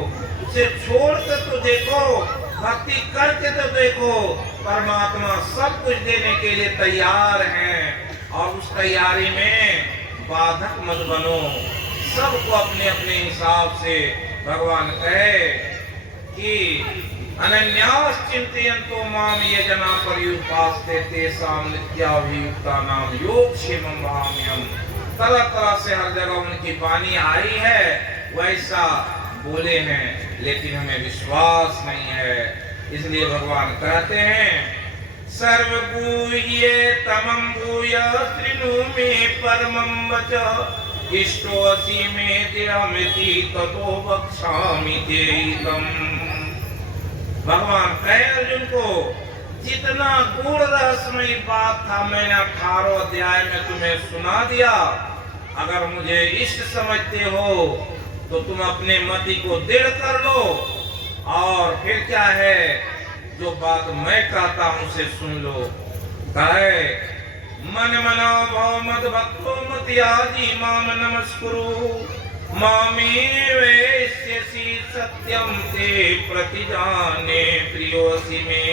उसे छोड़ के तो देखो, भक्ति करके तो देखो, परमात्मा सब कुछ देने के लिए तैयार हैं। और उस तैयारी में बाधक मत बनो। सबको अपने अपने हिसाब से भगवान कहे कि अनन्यास चिंतयन्तो माम ये जना पर्युपास्ते तेषां नित्याभियुक्तानां योगक्षेमं वहाम्यहम्। तरह तरह से हर जगह उनकी वाणी आई है, वैसा बोले हैं, लेकिन हमें विश्वास नहीं है। इसलिए भगवान कहते हैं, सर्वगूह्ये तमं भूय शृणु मे परमं वच, इष्टोऽसि मे देहमिति ततो वक्ष्यामि ते इदम्। भगवान कहे अर्जुन को, जितना गूढ़ रहस्यमयी बात था मैंने 18 अध्याय में तुम्हें सुना दिया। अगर मुझे इष्ट समझते हो तो तुम अपने मति को दृढ़ कर लो, और फिर क्या है, जो बात मैं कहता हूं उसे सुन लो। कहे मन मनो भव मद भक्तो मति आजी माम नमस्कुरु, मामेवैष्यसि सत्यम ते प्रतिजाने प्रियोसि में,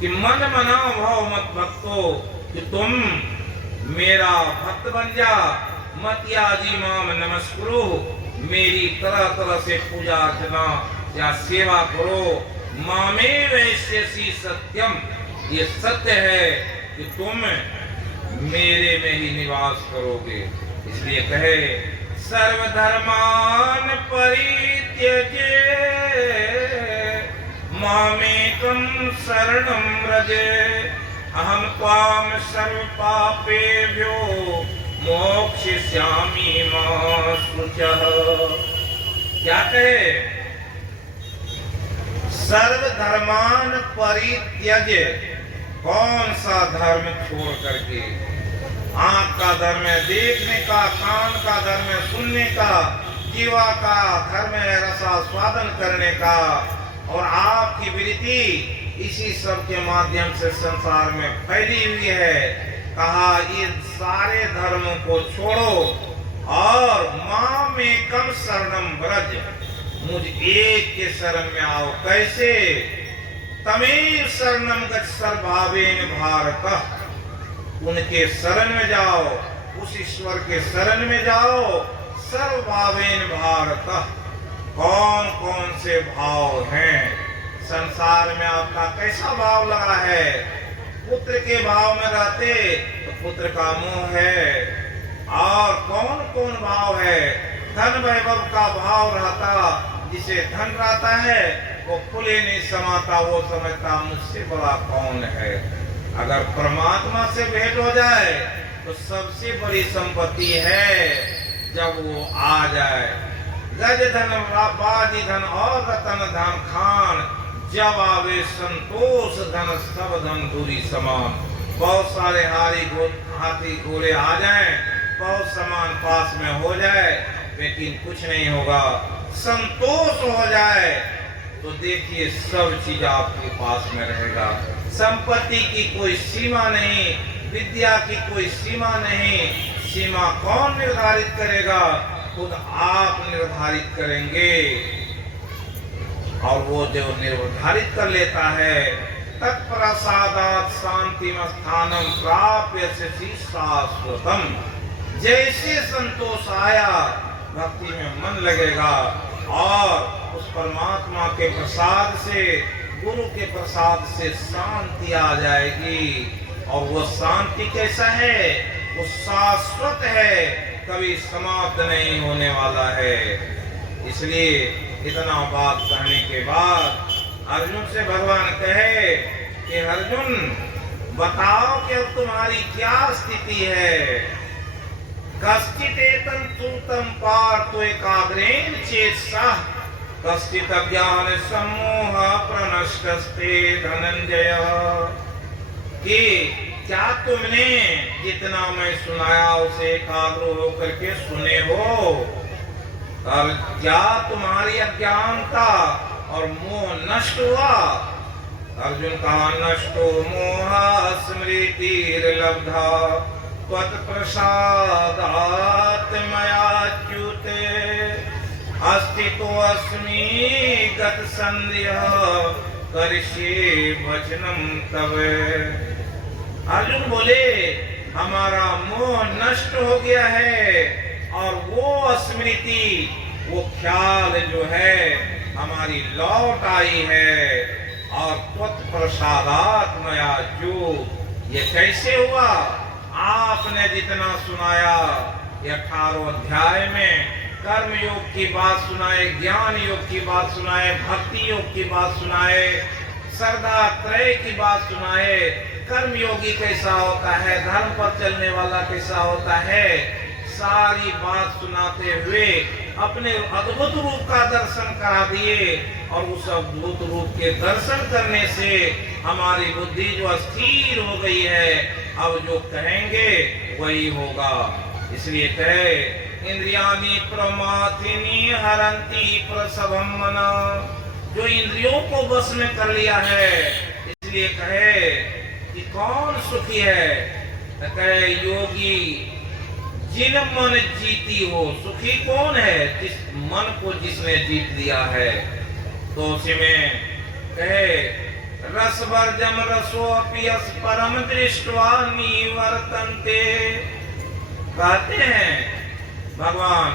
कि मन मना भाव मत भक्तो, कि तुम मेरा भक्त बन जा, मत याजी माम नमस्कुरु, मेरी तरह तरह से पूजा अर्चना या सेवा करो। मामेवैष्यसि सत्यम, ये सत्य है कि तुम मेरे में ही निवास करोगे। इसलिए कहे सर्वधर्मान परित्यजे मामेकं शरणं व्रज, अहम त्वां सर्व पापेभ्यो मोक्षयिष्यामि मा शुचः। क्या कहे? सर्वधर्मान परित्यज, कौन सा धर्म छोड़ करके? आंख का धर्म है देखने का, कान का धर्म है सुनने का, जीवा का धर्म है रसास्वादन करने का, और आपकी वृत्ति इसी सब के माध्यम से संसार में फैली हुई है। कहा ये सारे धर्मों को छोड़ो और मामेकं शरणं व्रज, मुझ एक के शरण में आओ। कैसे? तमेव शरणं गच्छ सर्वभावेन भारतः, उनके शरण में जाओ, उस ईश्वर के शरण में जाओ। सर्वभावेन भारतः, कौन कौन से भाव हैं संसार में? आपका कैसा भाव लगा है? पुत्र के भाव में रहते तो पुत्र का मोह है, और कौन कौन भाव है? धन वैभव का भाव रहता, जिसे धन रहता है वो फूले नहीं समाता, वो समझता मुझसे बड़ा कौन है। अगर परमात्मा से भेंट हो जाए तो सबसे बड़ी संपत्ति है जब वो आ जाए। गज धन बाजी धन और रतन धन खान, जब आवे संतोष धन सब धन दूरी समान। बहुत सारे हाथी घोड़े आ जाएं, बहुत सामान पास में हो जाए, लेकिन कुछ नहीं होगा। संतोष हो जाए तो देखिए सब चीज आपके पास में रहेगा। संपत्ति की कोई सीमा नहीं, विद्या की कोई सीमा नहीं। सीमा कौन निर्धारित करेगा? खुद आप निर्धारित करेंगे। और वो जो निर्धारित कर लेता है, तत्प्रसादात् शांतिम स्थानम प्राप्यसि शाश्वतम, जैसे संतोष आया भक्ति में मन लगेगा, और उस परमात्मा के प्रसाद से, गुरु के प्रसाद से शांति आ जाएगी। और वो शांति कैसा है? वो शाश्वत है, कभी समाप्त नहीं होने वाला है। इसलिए इतना बात कहने के बाद अर्जुन से भगवान कहे कि अर्जुन बताओ कि अब तुम्हारी क्या स्थिति है? कश्चित् एतं सूतं पार्थो एकाग्रेण चेतसा, कश्चित् अज्ञान सम्मोह प्रनष्टस्ते धनंजय। कि क्या तुमने जितना मैं सुनाया उसे एकाग्र होकर के सुने हो? और क्या तुम्हारी अज्ञानता और मोह नष्ट हुआ? अर्जुन कहा नष्टो मोह स्मृतिर्लब्धा त्वत्प्रसादात् मयाच्युते अस्थितोऽस्मि गतसंदेहः करिष्ये वचनं तव। अर्जुन बोले हमारा मोह नष्ट हो गया है, और वो स्मृति, वो ख्याल जो है हमारी लौट आई है। और त्वत्प्रसादात् मयाच्युत, ये कैसे हुआ? आपने जितना सुनाया 18 अध्याय में, कर्म योग की बात सुनाए, ज्ञान योग की बात सुनाए, भक्ति योग की बात सुनाए, श्रद्धा त्रय की बात सुनाए, कर्म योगी कैसा होता है, धर्म पर चलने वाला कैसा होता है, सारी बात सुनाते हुए अपने अद्भुत रूप का दर्शन करा दिए। और उस अद्भुत रूप के दर्शन करने से हमारी बुद्धि जो अस्थिर हो गई है, अब जो कहेंगे वही होगा। इसलिए कहे इंद्रियाणि प्रमाथिनी हरन्ति प्रसभं मना, जो इंद्रियों को बस में कर लिया है। इसलिए कहे कि कौन सुखी है? कहे योगी जिन मन जीती हो, सुखी कौन है? जिस मन को जिसने जीत लिया है। तो उसी में कहे रस वर्जम रसो पियस परम दृष्टवा निवर्तन्ते। कहते हैं भगवान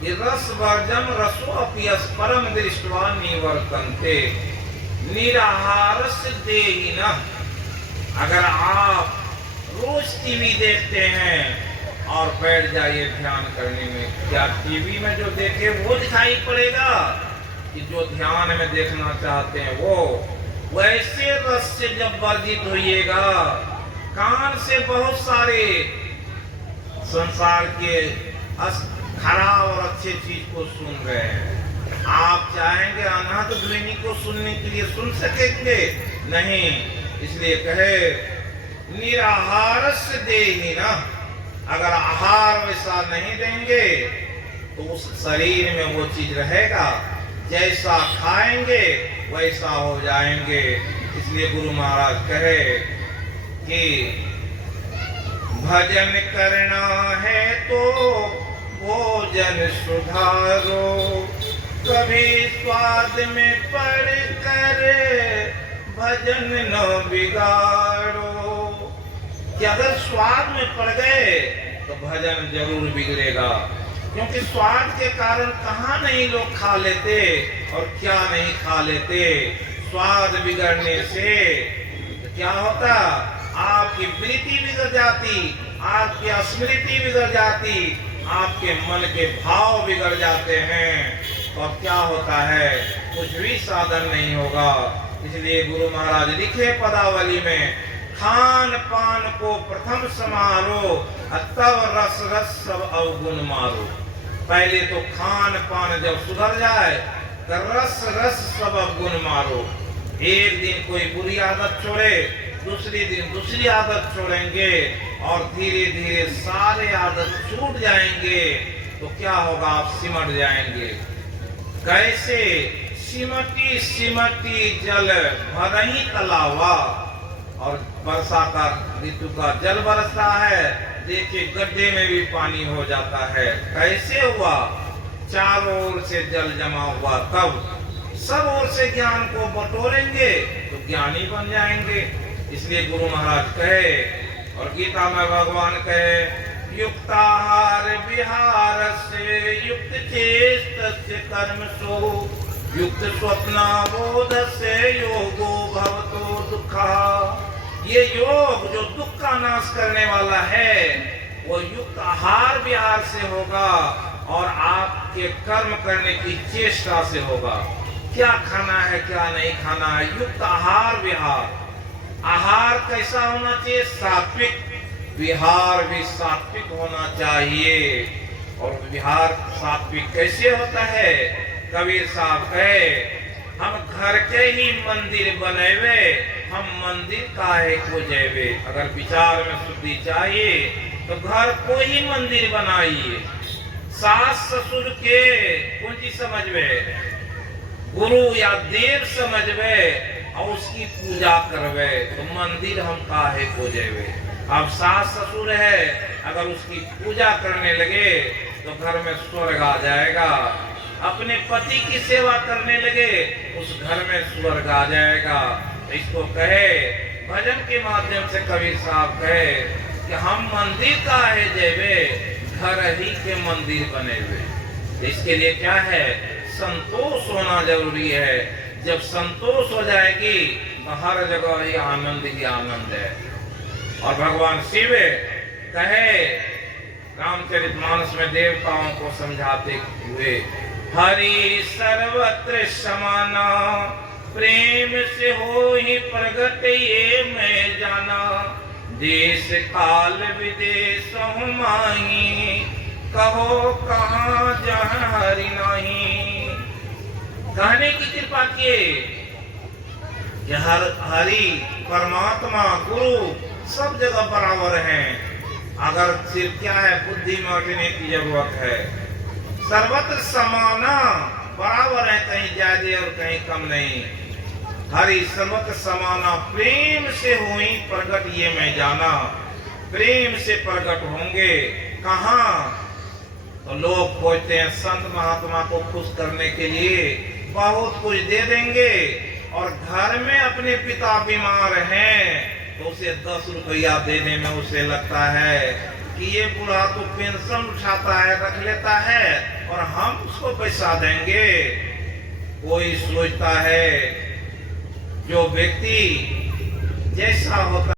कि रस वर्जम रसो पियस परम दृष्टवा निवर्तन्ते निराहारस्य देहिनः। अगर आप रोज टीवी देखते हैं और बैठ जाइए ध्यान करने में, क्या टीवी में जो देखे वो दिखाई पड़ेगा कि जो ध्यान में देखना चाहते हैं वो? वैसे रस से जब वर्जित होइएगा, कान से बहुत सारे संसार के खराब और अच्छे चीज को सुन रहे हैं, आप चाहेंगे अनाथ ध्वनि को सुनने के लिए सुन सकेंगे? नहीं। इसलिए कहे निराहारस्य देहिनः। अगर आहार वैसा नहीं देंगे तो उस शरीर में वो चीज रहेगा, जैसा खाएंगे वैसा हो जाएंगे। इसलिए गुरु महाराज कहे कि भजन करना है तो भोजन सुधारो, कभी स्वाद में पड़ कर भजन न बिगाड़ो। कि अगर स्वाद में पड़ गए तो भजन जरूर बिगड़ेगा, क्योंकि स्वाद के कारण कहाँ नहीं लोग खा लेते और क्या नहीं खा लेते। स्वाद बिगड़ने से तो क्या होता? आपकी वृत्ति बिगड़ जाती, आपकी स्मृति बिगड़ जाती, आपके मन के भाव बिगड़ जाते हैं। तो अब क्या होता है? कुछ भी साधन नहीं होगा। इसलिए गुरु महाराज लिखे पदावली में खान पान को प्रथम समारो, तब रस रस सब अवगुण मारो। पहले तो खान पान जब सुधर जाए तो रस रस सब अवगुण मारो। एक दिन कोई बुरी आदत छोड़े, दूसरी दिन दूसरी आदत छोड़ेंगे और धीरे धीरे सारे आदत छूट जाएंगे। तो क्या होगा? आप सिमट जाएंगे। कैसे? सिमटी सिमटी जल भरही तलावा। और वर्षा का ऋतु का जल बरसता है, देखिए गड्ढे में भी पानी हो जाता है। कैसे हुआ? चारों ओर से जल जमा हुआ, तब सब ओर से ज्ञान को बटोरेंगे तो ज्ञानी बन जाएंगे। इसलिए गुरु महाराज कहे और गीता में भगवान कहे युक्ताहार विहार से युक्त चेष्ट कर्म सो, युक्त स्वप्नाबोध से योगो भवतो दुखा। ये योग जो दुख का नाश करने वाला है वो युक्त आहार विहार से होगा और आपके कर्म करने की चेष्टा से होगा। क्या खाना है क्या नहीं खाना है, युक्त आहार विहार। आहार कैसा होना चाहिए? सात्विक। विहार भी सात्विक होना चाहिए। और विहार सात्विक कैसे होता है? कबीर साहब कहे हम घर के ही मंदिर बनेवे, हम मंदिर काहे को जेवे। अगर विचार में शुद्धि चाहिए तो घर को ही मंदिर बनाइए। सास ससुर के कुंजी समझवे, गुरु या देव समझवे और उसकी पूजा करवे, तो मंदिर हम काहे को जेवे। अब सास ससुर है, अगर उसकी पूजा करने लगे तो घर में स्वर्ग आ जाएगा। अपने पति की सेवा करने लगे उस घर में स्वर्ग आ जाएगा। इसको कहे भजन के माध्यम से कबीर साहब कहे कि हम मंदिर काहे जेवे, घर ही के मंदिर बने हुए। इसके लिए क्या है? संतोष होना जरूरी है। जब संतोष हो जाएगी तो हर जगह ही आनंद है। और भगवान शिव कहे रामचरितमानस में देवताओं को समझाते हुए हरि सर्वत्र समाना, प्रेम से हो ही प्रगट ये मैं जाना। देश काल विदेश माही, कहो कहाँ जहाँ हरि नहीं। कहने की कृपा किए कि हरि परमात्मा गुरु सब जगह बराबर हैं। अगर सिर्फ क्या है बुद्धि में उठने की जरूरत है। सर्वत्र समाना, बराबर है, कहीं ज्यादा और कहीं कम नहीं। हरि सर्वत्र समाना, प्रेम से हुई प्रगट ये मैं जाना। प्रेम से प्रकट होंगे कहाँ? तो लोग खोजते हैं संत महात्मा को खुश करने के लिए बहुत कुछ दे देंगे, और घर में अपने पिता बीमार हैं तो उसे 10 रुपया देने में उसे लगता है कि ये बूढ़ा तो पेंशन उठाता है, रख लेता है, और हम उसको पैसा देंगे। कोई सोचता है जो व्यक्ति जैसा होता